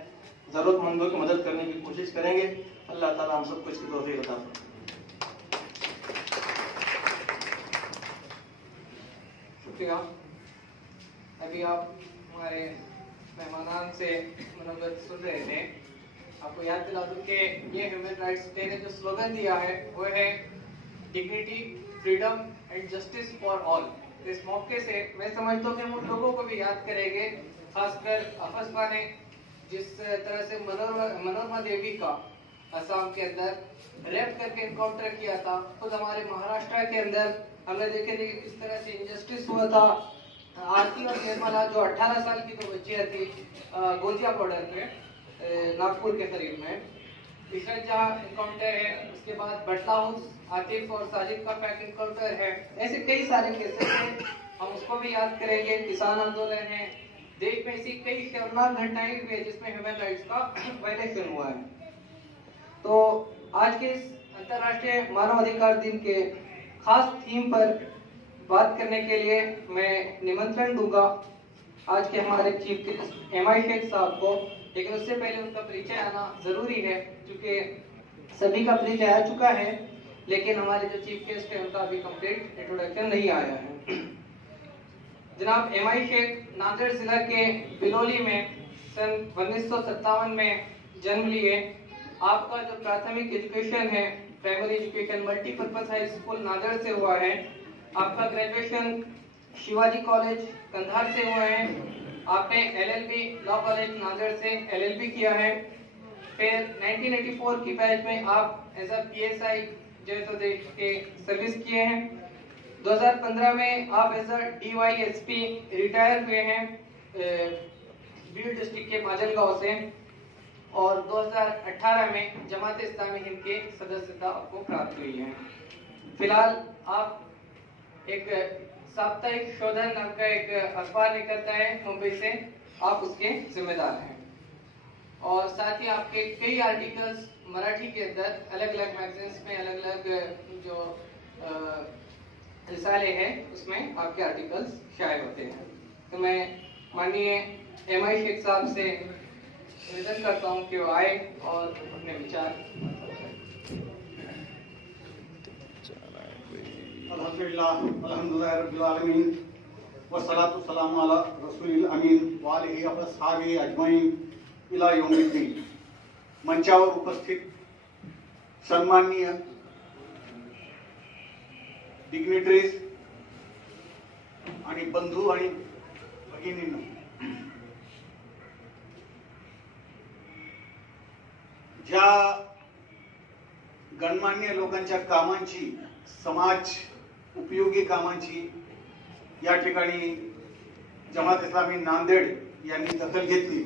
जरूरतमंदों की मदद करने की कोशिश करेंगे। अल्लाह ताला हम सबको इसकी तौफीक अता फरमाए। शुक्रिया। अभी आप हमारे मेहमानान से मनोगत सुन रहे थे। आपको याद दिला दूं कि ये ह्यूमन राइट्स डे ने जो स्लोगन दिया है वो है dignity, freedom and justice for all. इस मौके से मैं समझता हूँ कि हम उन लोगों को भी याद करेंगे, खासकर अफस्पा ने जिस तरह से मनोरमा देवी का असम के अंदर रेप करके इनकाउंटर किया था। खुद हमारे महाराष्ट्र के अंदर हमने देखे थे कि किस तरह से इनजस्टिस हुआ था। आरती और निर्मला जो 18 साल की तो बच्चियां थी गोजिया बॉर्डर पे नागपुर के करीब में, इसका जहाँ इनकाउंटर है, उसके बाद बटला हाउस आतिफ और साजिद का फेक इनकाउंटर है। ऐसे कई सारे केसेस हैं, हम उसको भी याद करेंगे। किसान आंदोलन है, देश में ऐसी कई शर्मनाक घटनाएं हुई है जिसमें ह्यूमन राइट्स का वायलेशन हुआ है। तो आज के इस अंतर्राष्ट्रीय मानव अधिकार दिन के खास थीम पर बात करने के लिए मैं निमंत्रण दूंगा आज के हमारे चीफ गेस्ट एमआई शेख साहब को। लेकिन उससे पहले उनका परिचय आना जरूरी है, क्योंकि सभी का परिचय आ चुका है लेकिन हमारे जो चीफ गेस्ट है उनका अभी कंप्लीट इंट्रोडक्शन नहीं आया है। जनाब एमआई शेख नांदेड़ जिला के बिलोली में सन 1957 में जन्म लिए। आपका जो प्राथमिक एजुकेशन है, primary education multipurpose high school Nanded से हुआ है। आपका ग्रेजुएशन शिवाजी कॉलेज कंधार से हुआ है। आपने एलएलबी लॉ कॉलेज नांदेड़ से एलएलबी किया है। फिर 1984 की बैच में आप एज अ पीएसआई जो तो देश के सर्विस किए हैं। 2015 में आप एज अ डीवाईएसपी रिटायर हुए हैं बीड डिस्ट्रिक्ट के माजलगांव से, और 2018 में जमात इस्लामी हिंद के सदस्यता आपको प्राप्त हुई है। फिलहाल आप एक साप्ताहिक शोधन नाम का एक अखबार निकलता है मुंबई से, आप उसके जिम्मेदार हैं। और साथ ही आपके कई आर्टिकल्स मराठी के अंदर अलग अलग मैगजीन्स में अलग अलग जो रिसाले हैं उसमें आपके आर्टिकल्स शाये होते हैं। तो मैं माननीय एमआई शेख साहब से निवेदन करता हूँ कि वो आए और अपने विचार। अल्हम्दुलिल्लाह रब्बिल आलमीन वस्सलातु वस्सलामु अला रसूलिल अमीन व आलिहि व अस्हाबिहि अजमईन इला यौमिद्दीन। मंचावर उपस्थित सन्माननीय डिग्निटरीज आणि बंधू आणि भगिनींनो, ज्या गणमान्य लोकांच्या कामांची, समाज उपयोगी कामांची या ठिकाणी जमात इस्लामी नांदेड यांनी दखल घेतली,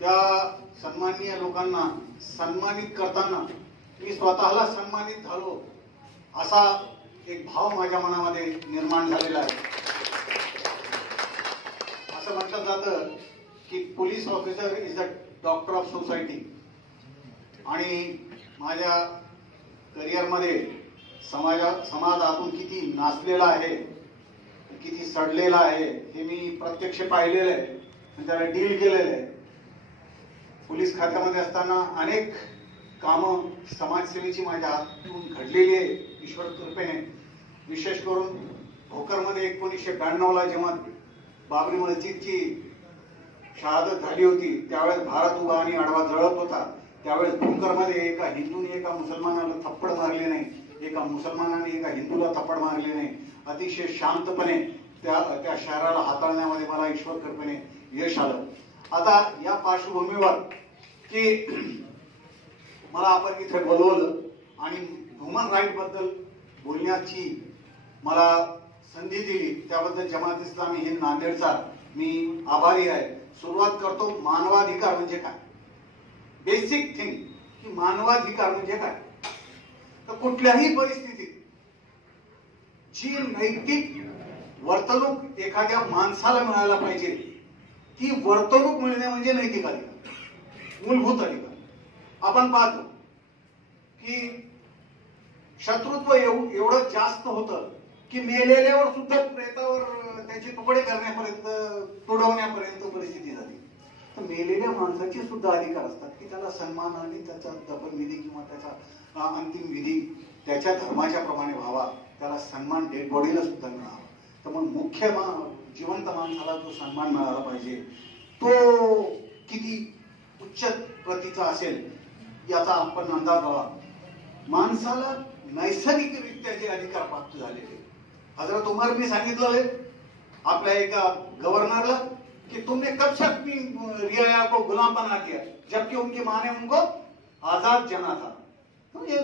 त्या सन्माननीय लोकांना सन्मानित करताना मी स्वतःला सन्मानित झालो असा एक भाव माझ्या मनामध्ये निर्माण झालेला आहे। असं म्हटलं जातं की police officer is the doctor of society, आणि माझ्या करिअरमध्ये समाजातून किती नाचलेला आहे, किती सडलेला आहे हे मी प्रत्यक्ष पाहिलेलं आहे आणि त्याला डील केलेलं आहे। पोलीस खात्यामध्ये असताना अनेक कामं समाजसेवेची माझ्या हातून घडलेली आहे ईश्वर कृपेने। विशेष करून भोकरमध्ये 1992ला जेव्हा बाबरी मस्जिदची शहादत झाली होती त्यावेळेस भारत उभा आणि आडवा जळत होता, त्यावेळेस भोकरमध्ये एका हिंदूने एका मुसलमानाला थप्पड मारले नाही, एका मुसलमानाने एका हिंदूला थप्पड मारले नाही। अतिशय शांतपणे त्या शहराला हाताळण्यामध्ये मला ईश्वर कृपेने यश आलं। आता या पार्श्वभूमीवर की मला आपण इथे बोलवलं आणि ह्युमन राईट बद्दल बोलण्याची मला संधी दिली त्याबद्दल जमात इस्लामी हिंद नांदेडचा मी आभारी आहे. सुरुवात करतो मानवाधिकार म्हणजे काय. बेसिक थिंग की मानवाधिकार म्हणजे काय. तर कुठल्याही परिस्थितीत जी नैतिक वर्तणूक एखाद्या माणसाला मिळायला पाहिजे ती वर्तणूक मिळणे म्हणजे नैतिक अधिकार, मूलभूत अधिकार. आपण पाहतो की शत्रुत्व एवढं जास्त होतं की मेलेल्यावर सुद्धा प्रेतावर त्याचे तुकडे करण्यापर्यंत तुडवण्यापर्यंत परिस्थिती झाली. तर मेलेल्या माणसाचे सुद्धा अधिकार असतात की त्याला सन्मान आणि त्याचा दफनविधी किंवा त्याचा अंतिम विधी त्याच्या धर्माच्या प्रमाणे व्हावा, त्याला सन्मान डेड बॉडीला सुद्धा मिळावा. तर मग मुख्य जिवंत माणसाला जो सन्मान मिळाला पाहिजे तो किती उच्च प्रतीचा असेल याचा आपण अंदाज लावा. माणसाला नैसर्गिकरित्या जे अधिकार प्राप्त झालेले, हजरत उमर मी सांगितलं आपल्या एका गव्हर्नरला कि तुमने कब तक रियाया को गुलाम बना दिया जबकि उनकी माँ ने उनको आजाद जना था. तो ये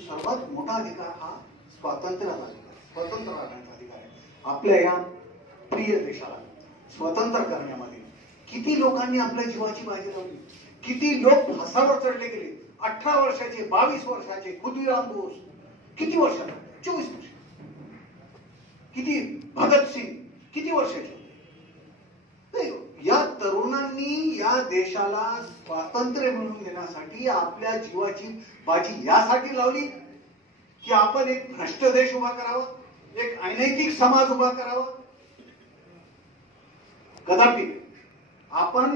सर्वात मोठा अधिकार हा स्वातंत्र्याचा अधिकार, स्वतंत्र राहण्याचा अधिकार आहे. आपल्या या प्रिय देशाला स्वतंत्र करण्यामध्ये किती लोकांनी आपल्या जीवाची बाजी लावली, किती लोक फासावर चढले गेले. 18 वर्षाचे, 22 वर्षाचे खुदीराम बोस, किती वर्षाचे, 24 वर्ष. किती भगतसिंग किती वर्षाचे. या तरुणांनी या देशाला स्वातंत्र्य मिळवून देण्यासाठी आपल्या जीवाची बाजी यासाठी लावली की आपण एक भ्रष्ट देश उभा करावा, एक अनैतिक समाज उभा करावा. कदापि आपण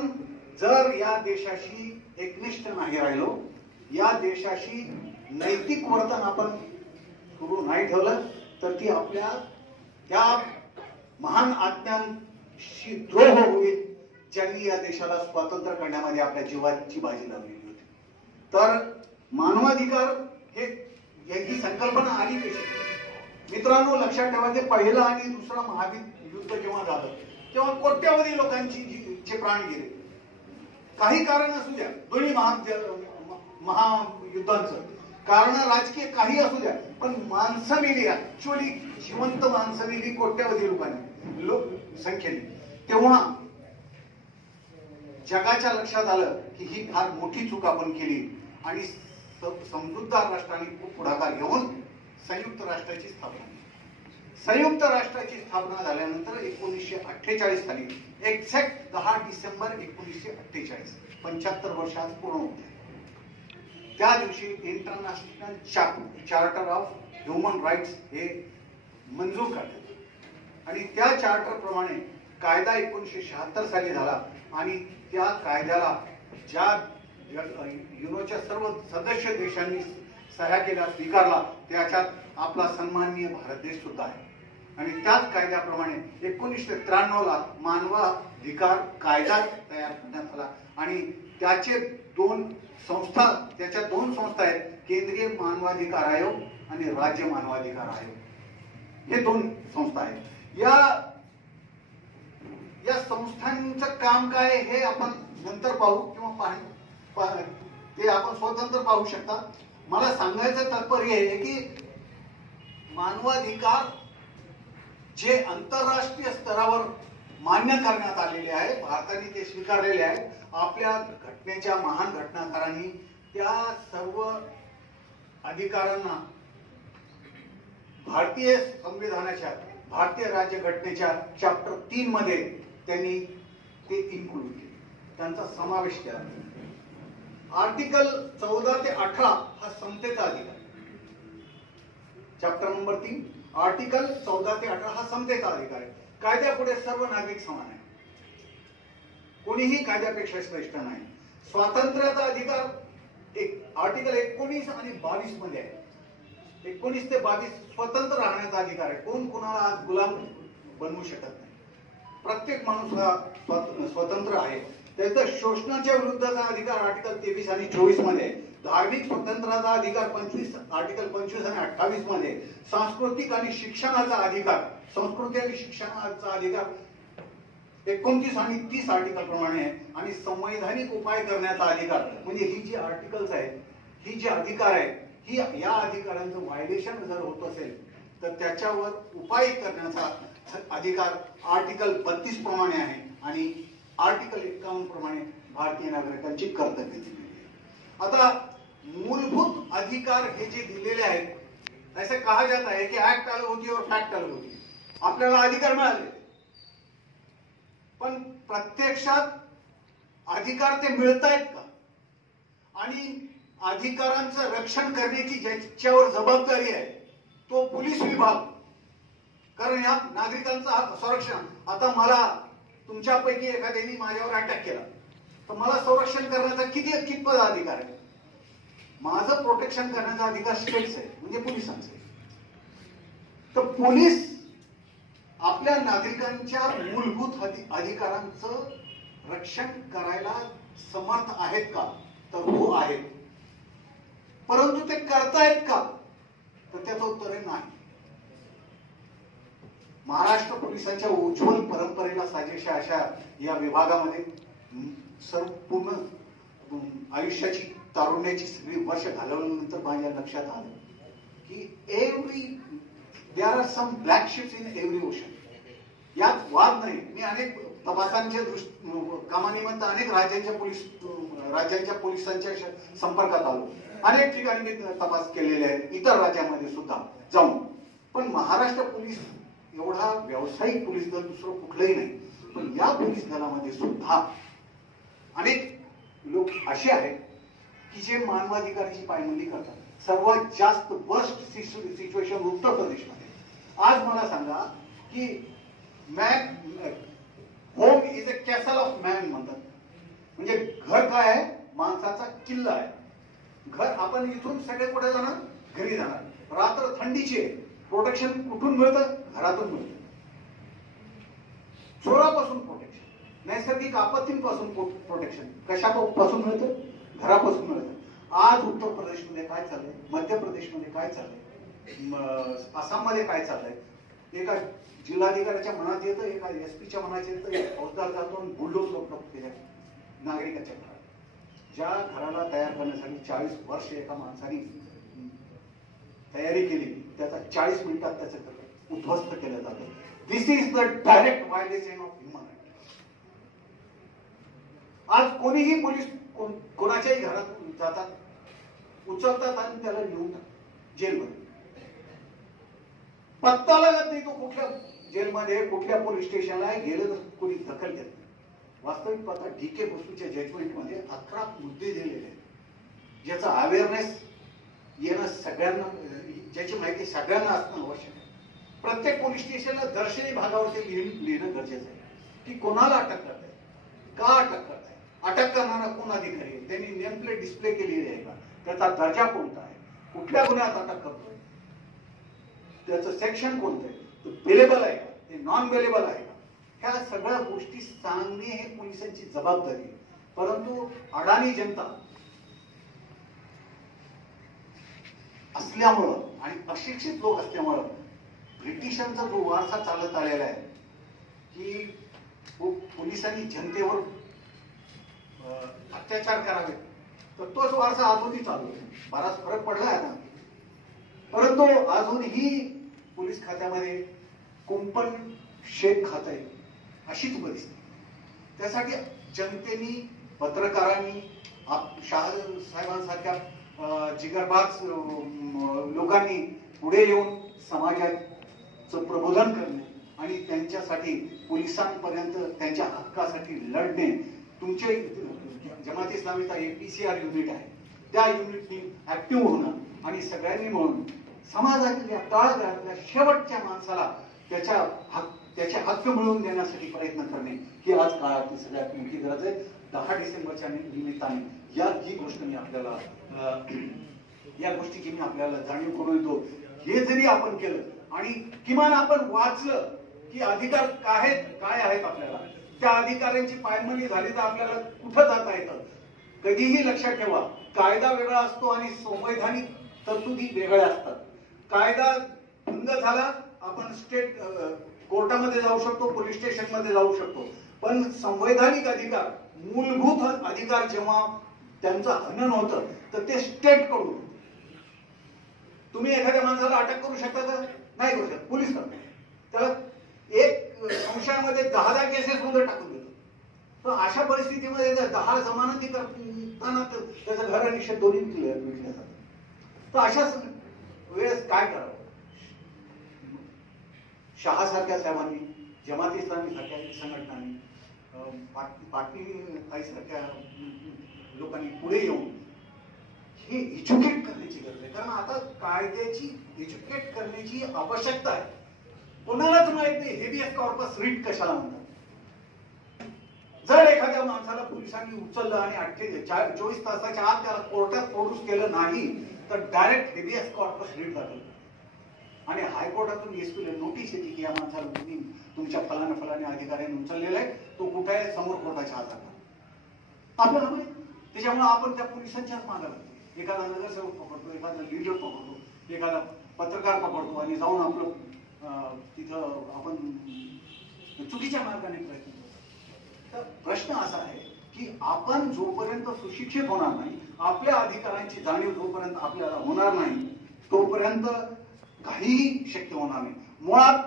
जर या देशाशी एकनिष्ठ नाही राहिलो, या देशाशी नैतिक वर्तन आपण सुरू नाही ठेवलं तर ती आपल्या त्या महान आज्ञांशी द्रोह होईल ज्यांनी या देशाला स्वातंत्र्य करण्यामध्ये आपल्या जीवाची बाजी लावलेली होती. तर मानवाधिकार ही संकल्पना आली कशी. मित्रांनो लक्षात ठेवा, ते पहिलं आणि दुसरं महायुद्ध जेव्हा झालं तेव्हा कोट्यावधी लोकांचे प्राण गेले. काही कारण असू द्या, दोन्ही महायुद्धांचं कारण राजकीय काही असू द्या, पण माणसं मिली, ऍक्च्युअली जिवंत माणसं मिली कोट्यावधी लोकांनी संख्येने. तेव्हा जगाच्या लक्षात आलं की ही फार मोठी चूक आपण केली आणि समजूतदार राष्ट्रांनी पुढाकार घेऊन संयुक्त राष्ट्राची स्थापना केली. संयुक्त राष्ट्राची स्थापना झाल्यानंतर 1948 साली एक्झॅक्ट 10 डिसेंबर 1948 75 वर्ष आज पूर्ण होते. त्या दिवशी international charter of human rights हे मंजूर करण्यात आणि त्या चार्टर प्रमाणे कायदा 1976 साली झाला आणि त्या कायद्याला ज्या युनोच्या सर्व सदस्य देशांनी सह्या केल्या, स्वीकारला, त्याच्यात आपला सन्माननीय भारत देश सुद्धा आहे. आणि त्याच कायद्याप्रमाणे 1993 ला मानवाधिकार कायदा तयार करण्यात आला आणि त्याच्या दोन संस्था आहेत, केंद्रीय मानवाधिकार आयोग आणि राज्य मानवाधिकार आयोग, हे दोन संस्था आहेत. या संस्थांचं काम काय हे आपण नंतर पाहू किंवा ते आपण स्वतंत्र पाहू शकता. मला सांगायचं तात्पर्य आहे की मानवाधिकार जे आंतरराष्ट्रीय स्तरावर मान्य करण्यात आलेले आहे, भारताने ते स्वीकारलेले आहे. आपल्या घटनेच्या महान घटनाकारांनी त्या सर्व अधिकारांना भारतीय संविधानाच्या, भारतीय राज्यघटनेच्या चॅप्टर 3 मध्ये त्यांनी ते इन्क्लूड केले, त्यांचा समावेश केला. आर्टिकल 14 ते 18 हा समतेचा अधिकार. चॅप्टर नंबर 3 आर्टिकल 14 ते 18 हा समतेचा अधिकार आहे. कायद्यापुढे सर्व नागरिक समान आहे, कोणीही कायद्यापेक्षा श्रेष्ठ नाही. स्वातंत्र्याचा अधिकार आर्टिकल 19 आणि 22 मध्ये आहे. 19 ते 22 स्वतंत्र राहण्याचा अधिकार आहे. कोण कोणाला आज गुलाम बनवू शकत नाही. प्रत्येक माणूस हा स्वतंत्र आहे. त्याचा शोषणाच्या विरुद्धचा अधिकार आर्टिकल 23 आणि 24 मध्ये, धार्मिक स्वातंत्र्याचा अधिकार आर्टिकल 25 आणि 28 मध्ये, सांस्कृतिक आणि शिक्षणाचा अधिकार, संस्कृती आणि शिक्षणाचा अधिकार 29 आणि 30 आर्टिकल प्रमाणे आहे. आणि संवैधानिक उपाय करण्याचा अधिकार, म्हणजे ही जी आर्टिकल्स आहेत, ही जी अधिकार आहे, ही या अधिकारांचं व्हायलेशन जर होत असेल तर त्याच्यावर उपाय करण्याचा अधिकार आर्टिकल 32 प्रमाणे आहे आणि आर्टिकल 51 प्रमाणे भारतीय नागरिकांची कर्तव्य दिलेली आहे. आता मूलभूत अधिकार हे जे दिलेले आहेत ऐसे कहा जाता है कि ऍक्ट अलग होती और फॅक्ट अलग होती. आपल्याला अधिकार मिळाले पण प्रत्यक्षात अधिकार ते मिळतायत का आणि अधिकारांचं रक्षण करण्याची ज्याच्यावर जबाबदारी आहे तो पोलीस विभाग. कारण या नागरिकांचं संरक्षण आता मला तुमच्यापैकी एखाद्याने माझ्यावर अटॅक केला तर मला संरक्षण करण्याचा कितपत अधिकार आहे. माझं प्रोटेक्शन करण्याचा अधिकार स्टेट्स आहे म्हणजे पोलिसांचा आहे. तर पोलीस आपल्या नागरिकांच्या मूलभूत अधिकारांचं रक्षण करायला समर्थ आहेत का तर हो आहेत. परंतु ते करतायत का तर त्याचं उत्तर आहे नाही. महाराष्ट्र पोलिसांच्या उज्ज्वल परंपरेला साजेशा अशा या विभागामध्ये सर्व पूर्ण आयुष्याची तारुण्याची सगळी वर्ष घालवल्यानंतर माझ्या लक्षात आलं की there are some black ships in every ocean. यात वाद नाही. मी अनेक तपासांच्या कामानिमित्त अनेक राज्यांच्या पोलिसांच्या संपर्कात आलो. अनेक ठिकाणी मी तपास केलेले आहेत इतर राज्यामध्ये सुद्धा जाऊन. पण महाराष्ट्र पोलीस एवढा व्यावसायिक पोलीस दल दुसरं कुठलंही नाही. पण या पोलीस दलामध्ये सुद्धा अनेक लोक असे आहेत की जे मानवाधिकाराची पायमल्ली करतात. सर्वात जास्त वर्स्ट सिच्युएशन उत्तर प्रदेशमध्ये. आज मला सांगा की home is a castle of man म्हणतात. म्हणजे घर काय आहे माणसाचा किल्ला आहे. घर आपण इथून सगळे कुठे जाणार घरी जाणार. रात्र थंडीची आहे. प्रोटेक्शन कुठून मिळतं घरातून मिळतं. चोरापासून प्रोटेक्शन, नैसर्गिक आपत्तींपासून प्रोटेक्शन कशापासून मिळतं घरापासून मिळतं. आज उत्तर प्रदेशमध्ये काय चाललंय, मध्य प्रदेशमध्ये काय चाललंय, आसाममध्ये काय चाललंय. एका जिल्हाधिकाऱ्याच्या मनात येतं एका एसपीच्या मनात येतं. फौजदार जातो आणि बुलडोज करतो त्याच्या नागरिकाच्या घरात. ज्या घराला तयार करण्यासाठी 40 वर्ष एका माणसाने तयारी केली त्याचा 40 मिनिटात त्याचं उद्ध्वस्त केलं जातं. This is the direct violation of human right. आज कोणीही पोलीस कोणाच्याही घरात जातात, उचलतात आणि त्याला नेऊन जेलमध्ये. पत्ता लागत नाही तो कुठल्या जेलमध्ये कुठल्या पोलीस स्टेशनला गेलं तर कोणी दखल घेत नाही. वास्तविक पाहता DK बसूच्या जजमेंटमध्ये 11 मुद्दे दिलेले आहेत ज्याचा अवेअरनेस येणं सगळ्यांना, ज्याची माहिती सगळ्यांना असणं आवश्यक आहे. प्रत्येक पोलीस स्टेशनला दर्शनी भागावरती लिहिणं गरजेचं आहे की कोणाला अटक करताय, का अटक करताय, अटक करणारा कोण अधिकारी आहे, त्यांनी नेम प्लेट डिस्प्ले केलेली आहे का, त्याचा दर्जा कोणता आहे, कुठल्या गुन्ह्यात अटक करतोय, त्याचं सेक्शन कोणतं आहे, तो बेलेबल आहे का, ते नॉन बेलेबल आहे का. ह्या सगळ्या गोष्टी सांगणे हे पोलिसांची जबाबदारी आहे. परंतु अडाणी जनता असल्यामुळं आणि अशिक्षित लोक असल्यामुळं ब्रिटिशांचा जो वारसा चालत आलेला आहे की पोलिसांनी जनतेवर अत्याचार करावे तर तोच वारसा अजूनही चालू आहे. बराच फरक पडला आता. परंतु अजूनही पोलीस खात्यामध्ये कुंपण शेख खात आहे अशीच परिस्थिती. त्यासाठी जनतेनी, पत्रकारांनी, शाह साहेबांसारख्या जिगरबाज लोकांनी पुढे येऊन समाजाचं प्रबोधन करणे आणि त्यांच्यासाठी पोलिसांपर्यंत त्यांच्या हक्कासाठी लढणे. तुमचे जमात इस्लामीचा APCR युनिट आहे त्या युनिटनी ऍक्टिव्ह होणं आणि सगळ्यांनी मिळून समाजातील तळागाळातल्या शेवटच्या माणसाला त्याचे हक्क मिळवून देण्यासाठी प्रयत्न करणे ही आज काळातली सगळ्यात मोठी गरज आहे. 10 डिसेंबरच्या निमित्ताने ही गोष्ट मी आपल्याला या गोष्टीची मी आपल्याला जाणीव करून देतो. हे जरी आपण केलं आणि किमान आपण वाचलं की अधिकार काय आहेत आपल्याला, त्या अधिकारांची पायमल्ली झाली तर आपल्याला कुठं जाता येतं. कधीही लक्षात ठेवा कायदा वेगळा असतो आणि संवैधानिक तरतुदी वेगळ्या असतात. कायदा भंग झाला आपण स्टेट कोर्टामध्ये जाऊ शकतो, पोलीस स्टेशन मध्ये जाऊ शकतो. पण संवैधानिक अधिकार, मूलभूत अधिकार जेव्हा त्यांचं हनन होतं तर ते स्टेट कडून. तुम्ही एखाद्या माणसाला अटक करू शकता का? नाही करू शकत, पोलीस करतात. त्याला एक संशयामध्ये 10 केसेस मध्ये टाकून देतो. तर अशा परिस्थितीमध्ये 10 जमानती करताना त्याचं घर आणि शेत दोन्ही विकल्या जातात. तर अशा वेळेस काय करावं? शहा सारख्या साहेबांनी, जमात इस्लामी सारख्या संघटनांनी, पाटील सारख्या लोकांनी पुढे येऊन हे एज्युकेट करण्याची गरज आहे. कारण आता कायद्याची एज्युकेट करण्याची आवश्यकता आहे. कोणालाच माहित नाही हेबियस कॉर्पस रिट कशाला म्हणतात. जर एखाद्या माणसाला पोलिसांनी उचललं आणि 24 तासाच्या आत त्याला कोर्टात प्रोड्यूस केलं नाही तर डायरेक्ट हेबियस कॉर्पस रिट जातं. आणि हायकोर्टातून एसपीला नोटीस येते की या माणसाला तुम्ही तुमच्या फलाने अधिकाऱ्यांनी उचललेला आहे, तो कुठे आहे, समोर कोर्टाच्या हातात आपल्याला माहिती. त्याच्यामुळे आपण त्या पोलिसांच्याच मागे लागतो. एखादा नगरसेवक पकडतो, एखादा लीडर पकडतो, एखादा पत्रकार पकडतो आणि जाऊन आपलं तिथं आपण चुकीच्या मार्गाने प्रयत्न करतो. तर प्रश्न असा आहे की आपण जोपर्यंत सुशिक्षित होणार नाही, आपल्या अधिकारांची जाणीव जोपर्यंत आपल्याला होणार नाही, तोपर्यंत काहीही शक्य होणार नाही. मुळात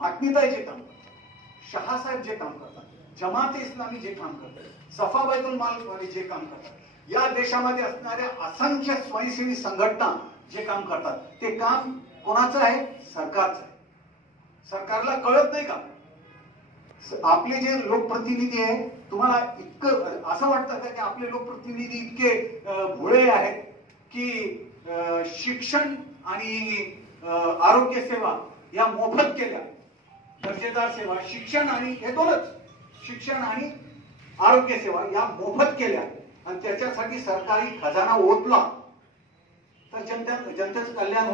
पाटणीताई जे काम करतात, शहासाहेब जे काम करतात, जमात इस्लामी जे काम करतात, सफा बैतुल माल वाले जे काम करतात, या देशामध्ये असणाऱ्या असंख्य स्वयंसेवी संघटना जे काम करतात, ते काम कोणाचं आहे? सरकारचं आहे. सरकारला कळत नाही का? आपले जे लोकप्रतिनिधी आहे, तुम्हाला इतकं असं वाटतं का की आपले लोकप्रतिनिधी इतके भोळे आहेत की शिक्षण आणि आरोग्य सेवा या मोफत केल्या? दर्जेदार सेवा, शिक्षण आणि हे दोनच, शिक्षण आणि आरोग्य सेवा या मोफत केल्या आणि त्याच्यासाठी सरकारी खजाना ओतला तर जनतेचं कल्याण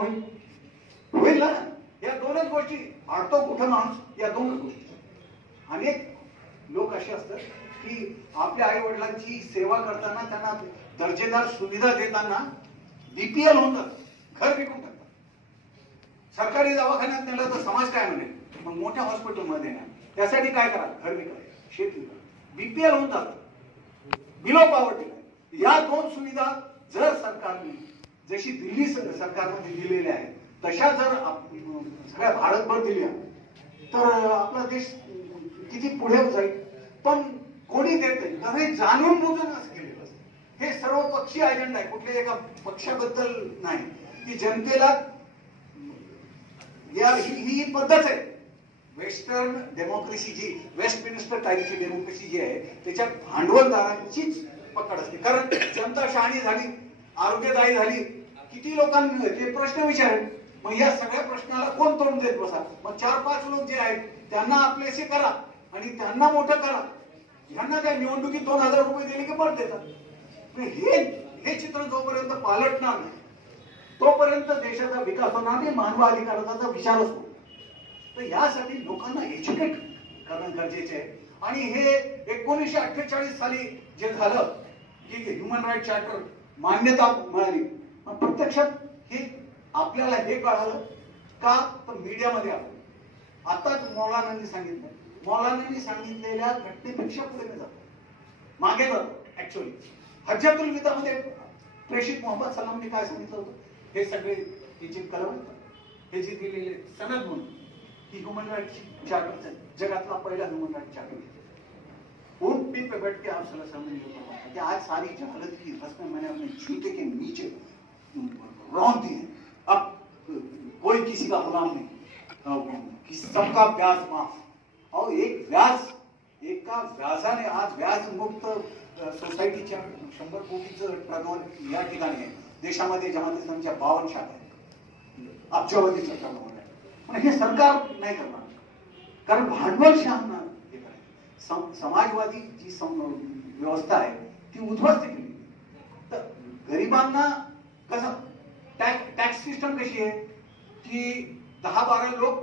होईल ना? या दोनच गोष्टी अडतो कुठं माणूस, या दोनच गोष्टी. अनेक लोक असे असतात की आपल्या आई वडिलांची सेवा करताना, त्यांना दर्जेदार सुविधा देताना बीपीएल होतात, घर विकून टाकतात. सरकारी दवाखान्यात नेलं तर समाज काय म्हणेल? मग मोठ्या हॉस्पिटलमध्ये ना, त्यासाठी काय करा? घर विका, शेत विका. बीपीएल होतात, बिलो पॉवर्टी. या दोन सुविधा जर सरकारने जशी दिल्ली सरकारमध्ये दिलेल्या आहेत तशा जर सगळ्या भारतभर दिल्या तर आपला देश किती पुढे जाईल. पण कोणी देत नाही, कारण हे जाणून बुजून असं केलेलं असतं. हे सर्व पक्षीय अजेंडा आहे, कुठल्या एका पक्षाबद्दल नाही. की जनतेला ही पद्धत आहे. वेस्टर्न डेमोक्रेसी जी, वेस्टमिनिस्टर टाईपची डेमोक्रेसी जी आहे, त्याच्यात भांडवलदारांचीच पकड असते. कारण जनता शहाणी झाली, आरोग्यदायी झाली, किती लोकांनी ते प्रश्न विचारेल. मग या सगळ्या प्रश्नाला कोण तोंड देत बसा? मग 4-5 लोक जे आहेत त्यांना आपलेसे करा आणि त्यांना मोठं करा. ह्यांना काय निवडणुकीत 2000 रुपये दिले की पट देतात. हे चित्र जोपर्यंत पालटणार नाही तोपर्यंत देशाचा विकास होणार नाही, मानवाधिकाराचा विचार असतो. तर यासाठी लोकांना एज्युकेट करणं गरजेचे आहे. आणि हे 1948 साली जे झालं की ह्युमन राईट चार्टर मान्यता मिळाली, प्रत्यक्षात हे आपल्याला हे कळालं का? तर मीडियामध्ये आलं. आता मौलानांनी सांगितलं, मौलानांनी सांगितलेल्या घटनेपेक्षा पुढे मी जातो, मागे जातो. ऍक्च्युअली हज्जातुल विदामध्ये प्रेषित मोहम्मद सलामने काय सांगितलं होतं? हे सगळे जे कलम, हे जे दिलेले सनद म्हणून की ह्युमन राईट चार्टर जगातला पहिला ह्युमन राईट चार्टर. ऊंट पीठ पे बैठ के आप सल्लल्लाहु अलैहि वसल्लम ने कि आज सारी जहालत की रस्में मैंने अपने जूते के नीचे रौंद दी है. अब कोई किसी का गुलाम नहीं, कि सबका व्याज माफ. और एक व्याज, एका व्याजाने आज व्याज मुक्त सोसायटीच्या 100 कोटीचं टर्नओव्हर या ठिकाणी आहे. देशामध्ये जमात इस्लामच्या 52 शाखा आहेत, अब्जावधीचं टर्नओव्हर आहे. पण हे सरकार नाही करणार, कारण भांडवलशाहांना हे करायचं. समाजवादी जी व्यवस्था आहे ती उद्ध्वस्त केली. तर गरिबांना कसं टॅक्स सिस्टम कशी आहे की 10-12 लोक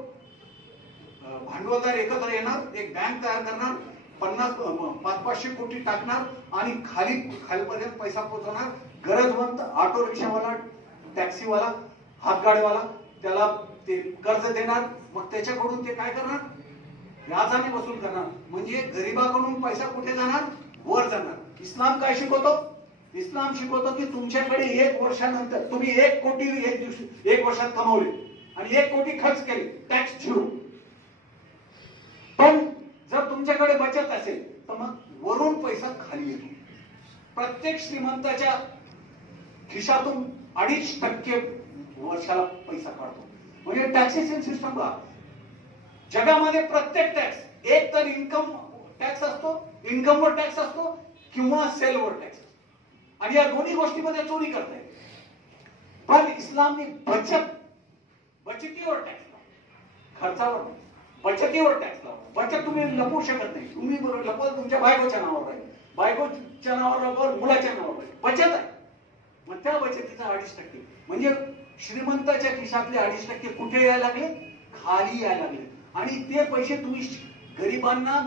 भांडवलदार एकत्र येणार, एक बँक तयार करणार, 500-500 कोटी टाकणार आणि खालीपर्यंत पैसा पोहोचवणार. गरजवंत ऑटो रिक्षावाला, टॅक्सीवाला, हातगाडीवाला त्याला ते कर्ज देणार. मग त्याच्याकडून ते काय करणार? व्याजाने वसूल करणार. म्हणजे गरिबाकडून पैसा कुठे जाणार? वर जाणार. इस्लाम काय शिकवतो? इस्लाम शिकवतो की तुमच्याकडे 1 वर्षानंतर तुम्ही 1 कोटी एक वर्षात कमवले आणि 1 कोटी खर्च केले, टॅक्स 0. पण जर तुमच्याकडे बचत असेल तर मग वरून पैसा खाली येतो. प्रत्येक श्रीमंताच्या खिशातून 2.5% वर्षाला पैसा काढतो. म्हणजे टॅक्सेशन सिस्टम का जगामध्ये प्रत्येक टॅक्स एक तर इन्कम टॅक्स असतो, इन्कमवर टॅक्स असतो किंवा सेलवर टॅक्स असतो. आणि या दोन्ही गोष्टीमध्ये चोरी करता येते. पण इस्लामने बचतीवर टॅक्स लावला, खर्चावर नाही, बचतीवर टॅक्स लावला. बचत तुम्ही लपवू शकत नाही. तुम्ही बरोबर लपवत तुमच्या बायकोच्या नावावर राहील, बायकोच्या नावावर मुलाच्या नावावर राहील. बचत आहे. मग त्या बचतीचा 2.5% म्हणजे श्रीमंताच्या खिशातले 2.5% कुठे यायला लागले? खाली यायला लागले. आणि ते पैसे तुम्ही गरिबांना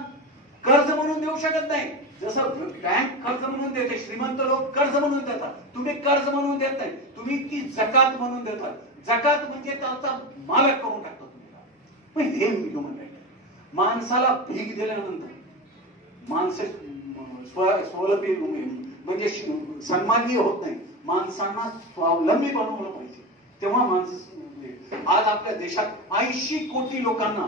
कर्ज म्हणून देऊ शकत नाही. जसं बँक कर्ज म्हणून देते, श्रीमंत लोक कर्ज म्हणून देतात, तुम्ही कर्ज म्हणून देत नाही, तुम्ही ती जकात म्हणून देतात. जकात म्हणजे त्याचा मालक करून टाकतो तुम्ही. हे ह्युमन राईट. माणसाला भीक दिल्यानंतर माणसं स्वावलंबी म्हणजे सन्माननीय होत नाही. माणसांना स्वावलंबी बनवलं पाहिजे, तेव्हा माणसं. आज आपल्या देशात 80 कोटी लोकांना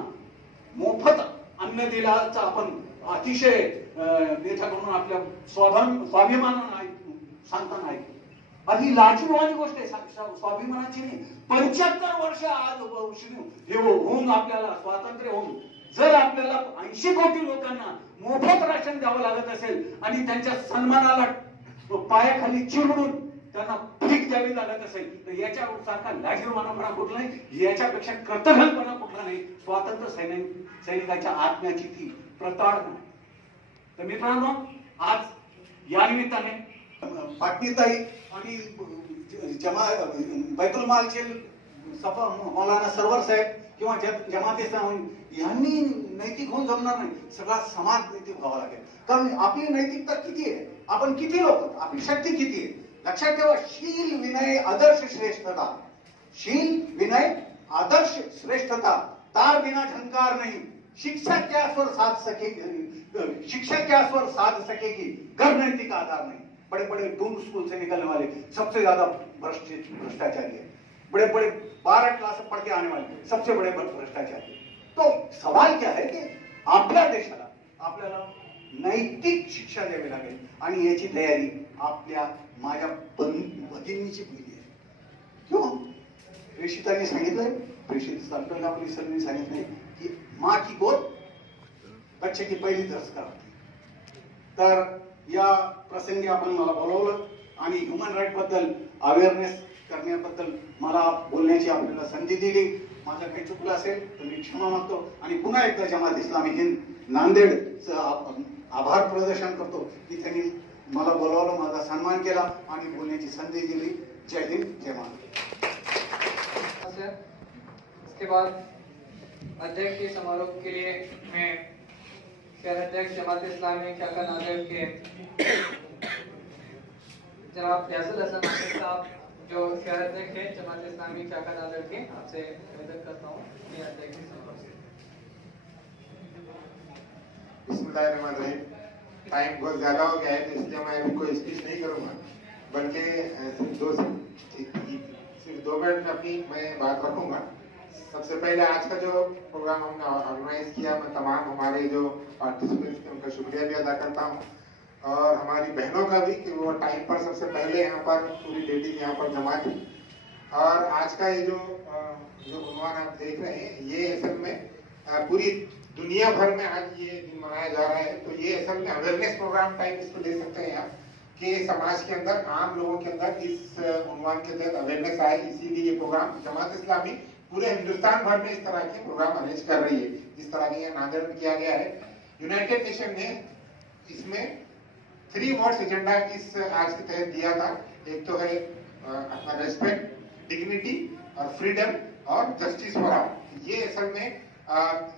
मोफत अन्न दिल्याचा आपण अतिशय नेत्याकडून आपल्या स्वाभिमानानं सांगताना ऐकतो. ही लाजीरवाणी गोष्ट आहे. स्वाभिमानाची नाही. 75 वर्ष आज हे होऊन आपल्याला स्वातंत्र्य होऊन जर आपल्याला 80 कोटी लोकांना मोफत राशन द्यावं लागत असेल आणि त्यांच्या सन्मानाला पायाखाली चिरडून त्यांना भीक द्यावी लागत असेल तर याच्यासारखा लाजीरवाणापणा कुठला नाही, याच्यापेक्षा कर्तव्यपणा कुठला नाही. स्वातंत्र्य सैनिकाच्या आत्म्याची ती प्रताडना. तर मित्रांनो, आज या निमित्ताने पाटणीताई आणि बैतुल मालचे मौलाना सरवर साहेब किंवा जमात इस्लामी यांनी नैतिक होऊन जमणार नाही. सगळा समाज नैतिक व्हावा लागेल. कारण आपली नैतिकता किती आहे, आपण किती लोक, आपली शक्ती किती आहे. लक्षात ठेवा, शील विनय आदर्श श्रेष्ठता. शील विनय आदर्श श्रेष्ठता. तार बिना झंकार नहीं, शिक्षा क्या स्वर साध सकेगी, शिक्षा क्या स्वर साध सकेगी, घर नैतिक आधार नहीं. बड़े बड़े डूम स्कूल से निकलने वाले सबसे ज्यादा भ्रष्टाचारी है. बड़े बड़े 12 क्लास पढ़ के आने वाले सबसे बड़े भ्रष्टाचारी. तो सवाल क्या है की आपल्या देशाला आपल्याला नैतिक शिक्षा द्यावी लागेल आणि याची तयारी आपल्या माझ्या भगिनीची पहिली आहे. क्यों? प्रेषितांनी सांगितलंय, प्रेषित आपल्याला पोलिसांनी सांगितलंय की माँ की गोद बच्चे की पहिली दर्स करावी. तर या प्रसंगी आपण मला बोलवलं आणि ह्युमन राईट बद्दल अवेअरनेस करण्याबद्दल मला बोलण्याची आपल्याला संधी दिली. माझं काही चुकलं असेल तर मी क्षमा मागतो आणि पुन्हा एकदा जमात इस्लामी हिंद नांदेडचं आभार प्रदर्शन करतो की त्यांनी मला बोलवलं, माझा सन्मान केला आणि बोलण्याची संधी दिली. जय हिंद, जय महाराष्ट्र. इसके बाद अध्यक्ष के समारोह के लिए मैं शहर अध्यक्ष जमात इस्लामी शाखा नांदेड़ के जनाब फैजल हसन आसिफ साहब जो शहर अध्यक्ष है जमात इस्लामी शाखा नांदेड़ के, आपसे निवेदन करता हूँ कि अध्यक्ष बिस्मिल्लाहिर्रहमानिर्रहीम. टाइम बहुत ज्यादा हो गया है तो इसलिए मैं अभी कोई स्पीच नहीं करूंगा, बल्कि सिर्फ 2 मिनट में अपनी मैं बात रखूंगा. सबसे पहले आज का जो प्रोग्राम हमने ऑर्गेनाइज किया, मैं तमाम हमारे जो पार्टिसिपेंट्स थे उनका शुक्रिया भी अदा करता हूँ और हमारी बहनों का भी कि वो टाइम पर सबसे पहले यहाँ पर पूरी लेडीज यहाँ पर जमा थी. और आज का ये जो उन्वान आप देख रहे हैं, ये असल में पूरी दुनिया भर में आज ये दिन मनाया जा रहा है. तो ये असल में अवेयरनेस प्रोग्राम टाइप इसको ले सकते हैं आप, कि समाज के अंदर आम लोगों के अंदर इस उन्वान के तहत अवेयरनेस आए. इसीलिए ये प्रोग्राम जमात इस्लामी पूरे हिंदुस्तान भर में इस तरह के प्रोग्राम अरेंज कर रही है, जिस तरह के नांदेड़ में किया गया है. यूनाइटेड नेशन ने इसमें 3 वर्ड्स एजेंडा इस आज के तहत दिया था. एक तो है अपना रेस्पेक्ट, डिग्निटी और फ्रीडम और जस्टिस फॉर ऑल. ये असल में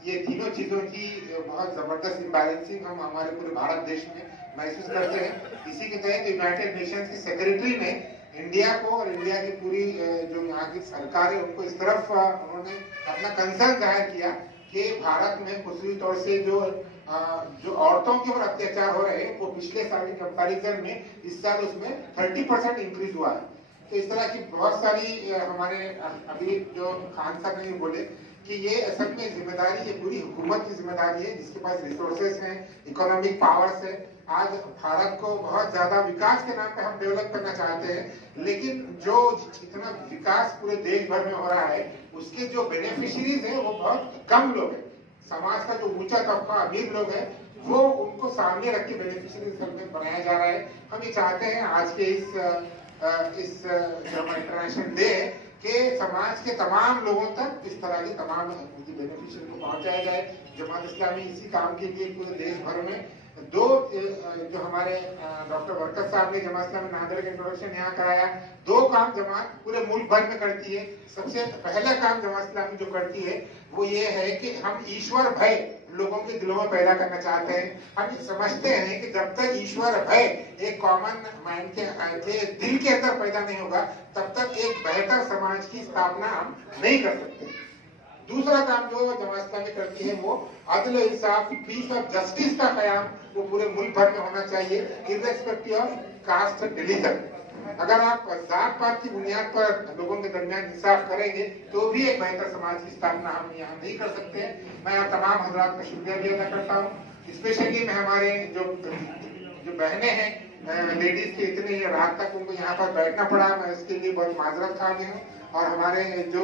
ये तीनों चीजों की बहुत जबरदस्त इम्बैलेंसिंग हम हमारे पूरे भारत देश में महसूस करते हैं. इसी के तहत यूनाइटेड नेशंस की सेक्रेटरी ने इंडिया को और इंडिया की पूरी जो यहाँ की सरकार है उनको इस तरफ उन्होंने अपना कंसर्न जाहिर किया कि भारत में खुसूसी तौर से जो जो औरतों के ऊपर अत्याचार हो रहे हैं वो पिछले साल के कंपैरिजन में इस साल उसमें 30% इंक्रीज हुआ है। तो इस तरह की बहुत सारी हमारे अभी जो खान साहब ने बोले कि ये असल में जिम्मेदारी ये पूरी हुकूमत की जिम्मेदारी है, जिसके पास रिसोर्सेस हैं, इकोनॉमिक पावर्स है। आज भारत को बहुत ज्यादा विकास के नाम पे हम डेवलप करना चाहते हैं, लेकिन जो इतना विकास पूरे देश भर में हो रहा है उसके जो बेनिफिशियरीज हैं वो बहुत कम लोग हैं। समाज का जो ऊंचा तबका अमीर लोग हैं वो उनको सामने रख के बेनिफिशियरीज बनाया जा रहा है। हम ये चाहते हैं आज के इस जो इंटरनेशनल डे के समाज के तमाम लोगों तक इस तरह के तमाम बेनिफिशियरी को पहुंचाया जाए। जमात इस्लामी इसी काम के लिए पूरे देश भर में दो जो हमारे डॉक्टर बरकत साहब ने जमात इस्लामी नादर का इंट्रोडक्शन यहाँ कराया, दो काम जमात पूरे मुल्क भर में करती है। सबसे पहला काम जमात इस्लामी जो करती है वो ये है कि हम ईश्वर भय लोगों के दिलों में पैदा करना चाहते हैं। हम समझते हैं कि जब तक ईश्वर भय एक कॉमन माइंड के दिल के अंदर पैदा नहीं होगा तब तक एक बेहतर समाज की स्थापना हम नहीं कर सकते। दूसरा काम जो जमात इस्लामी करती है वो अदल इंसाफ, पीस और जस्टिस का कयाम वो पूरे मुल्क भर में होना चाहिए, इर्रेस्पेक्टिव ऑफ कास्ट और रिलीजन। अगर आप जात पात की बुनियाद पर लोगों के दरमियान इंसाफ करेंगे तो भी एक बेहतर समाज की स्थापना हम यहाँ नहीं कर सकते। मैं आप तमाम हजरात का शुक्रिया भी अदा करता हूँ। स्पेशली मैं हमारे जो बहनें हैं लेडीज के इतने रात तक उनको यहाँ पर बैठना पड़ा, मैं इसके लिए बहुत माजरत खाली हूँ। और हमारे जो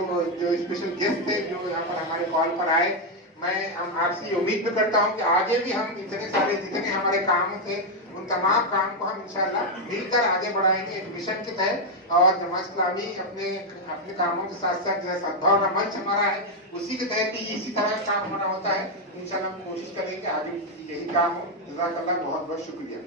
स्पेशल गेस्ट थे जो यहाँ पर हमारे कॉल पर आए, मैं हम आपसे उम्मीद भी करता हूँ कि आगे भी हम इतने सारे जितने हमारे काम थे उन तमाम काम को हम इंशाल्लाह मिलकर आगे बढ़ाएंगे एक मिशन के तहत। और जमात इस्लामी अपने कामों के साथ साथ जैसा सद्भावना मंच हमारा है उसी के तहत भी इसी तरह का काम होना होता है। इंशाल्लाह हम कोशिश करेंगे आगे यही काम हो। जज़ाकल्लाह, बहुत बहुत शुक्रिया।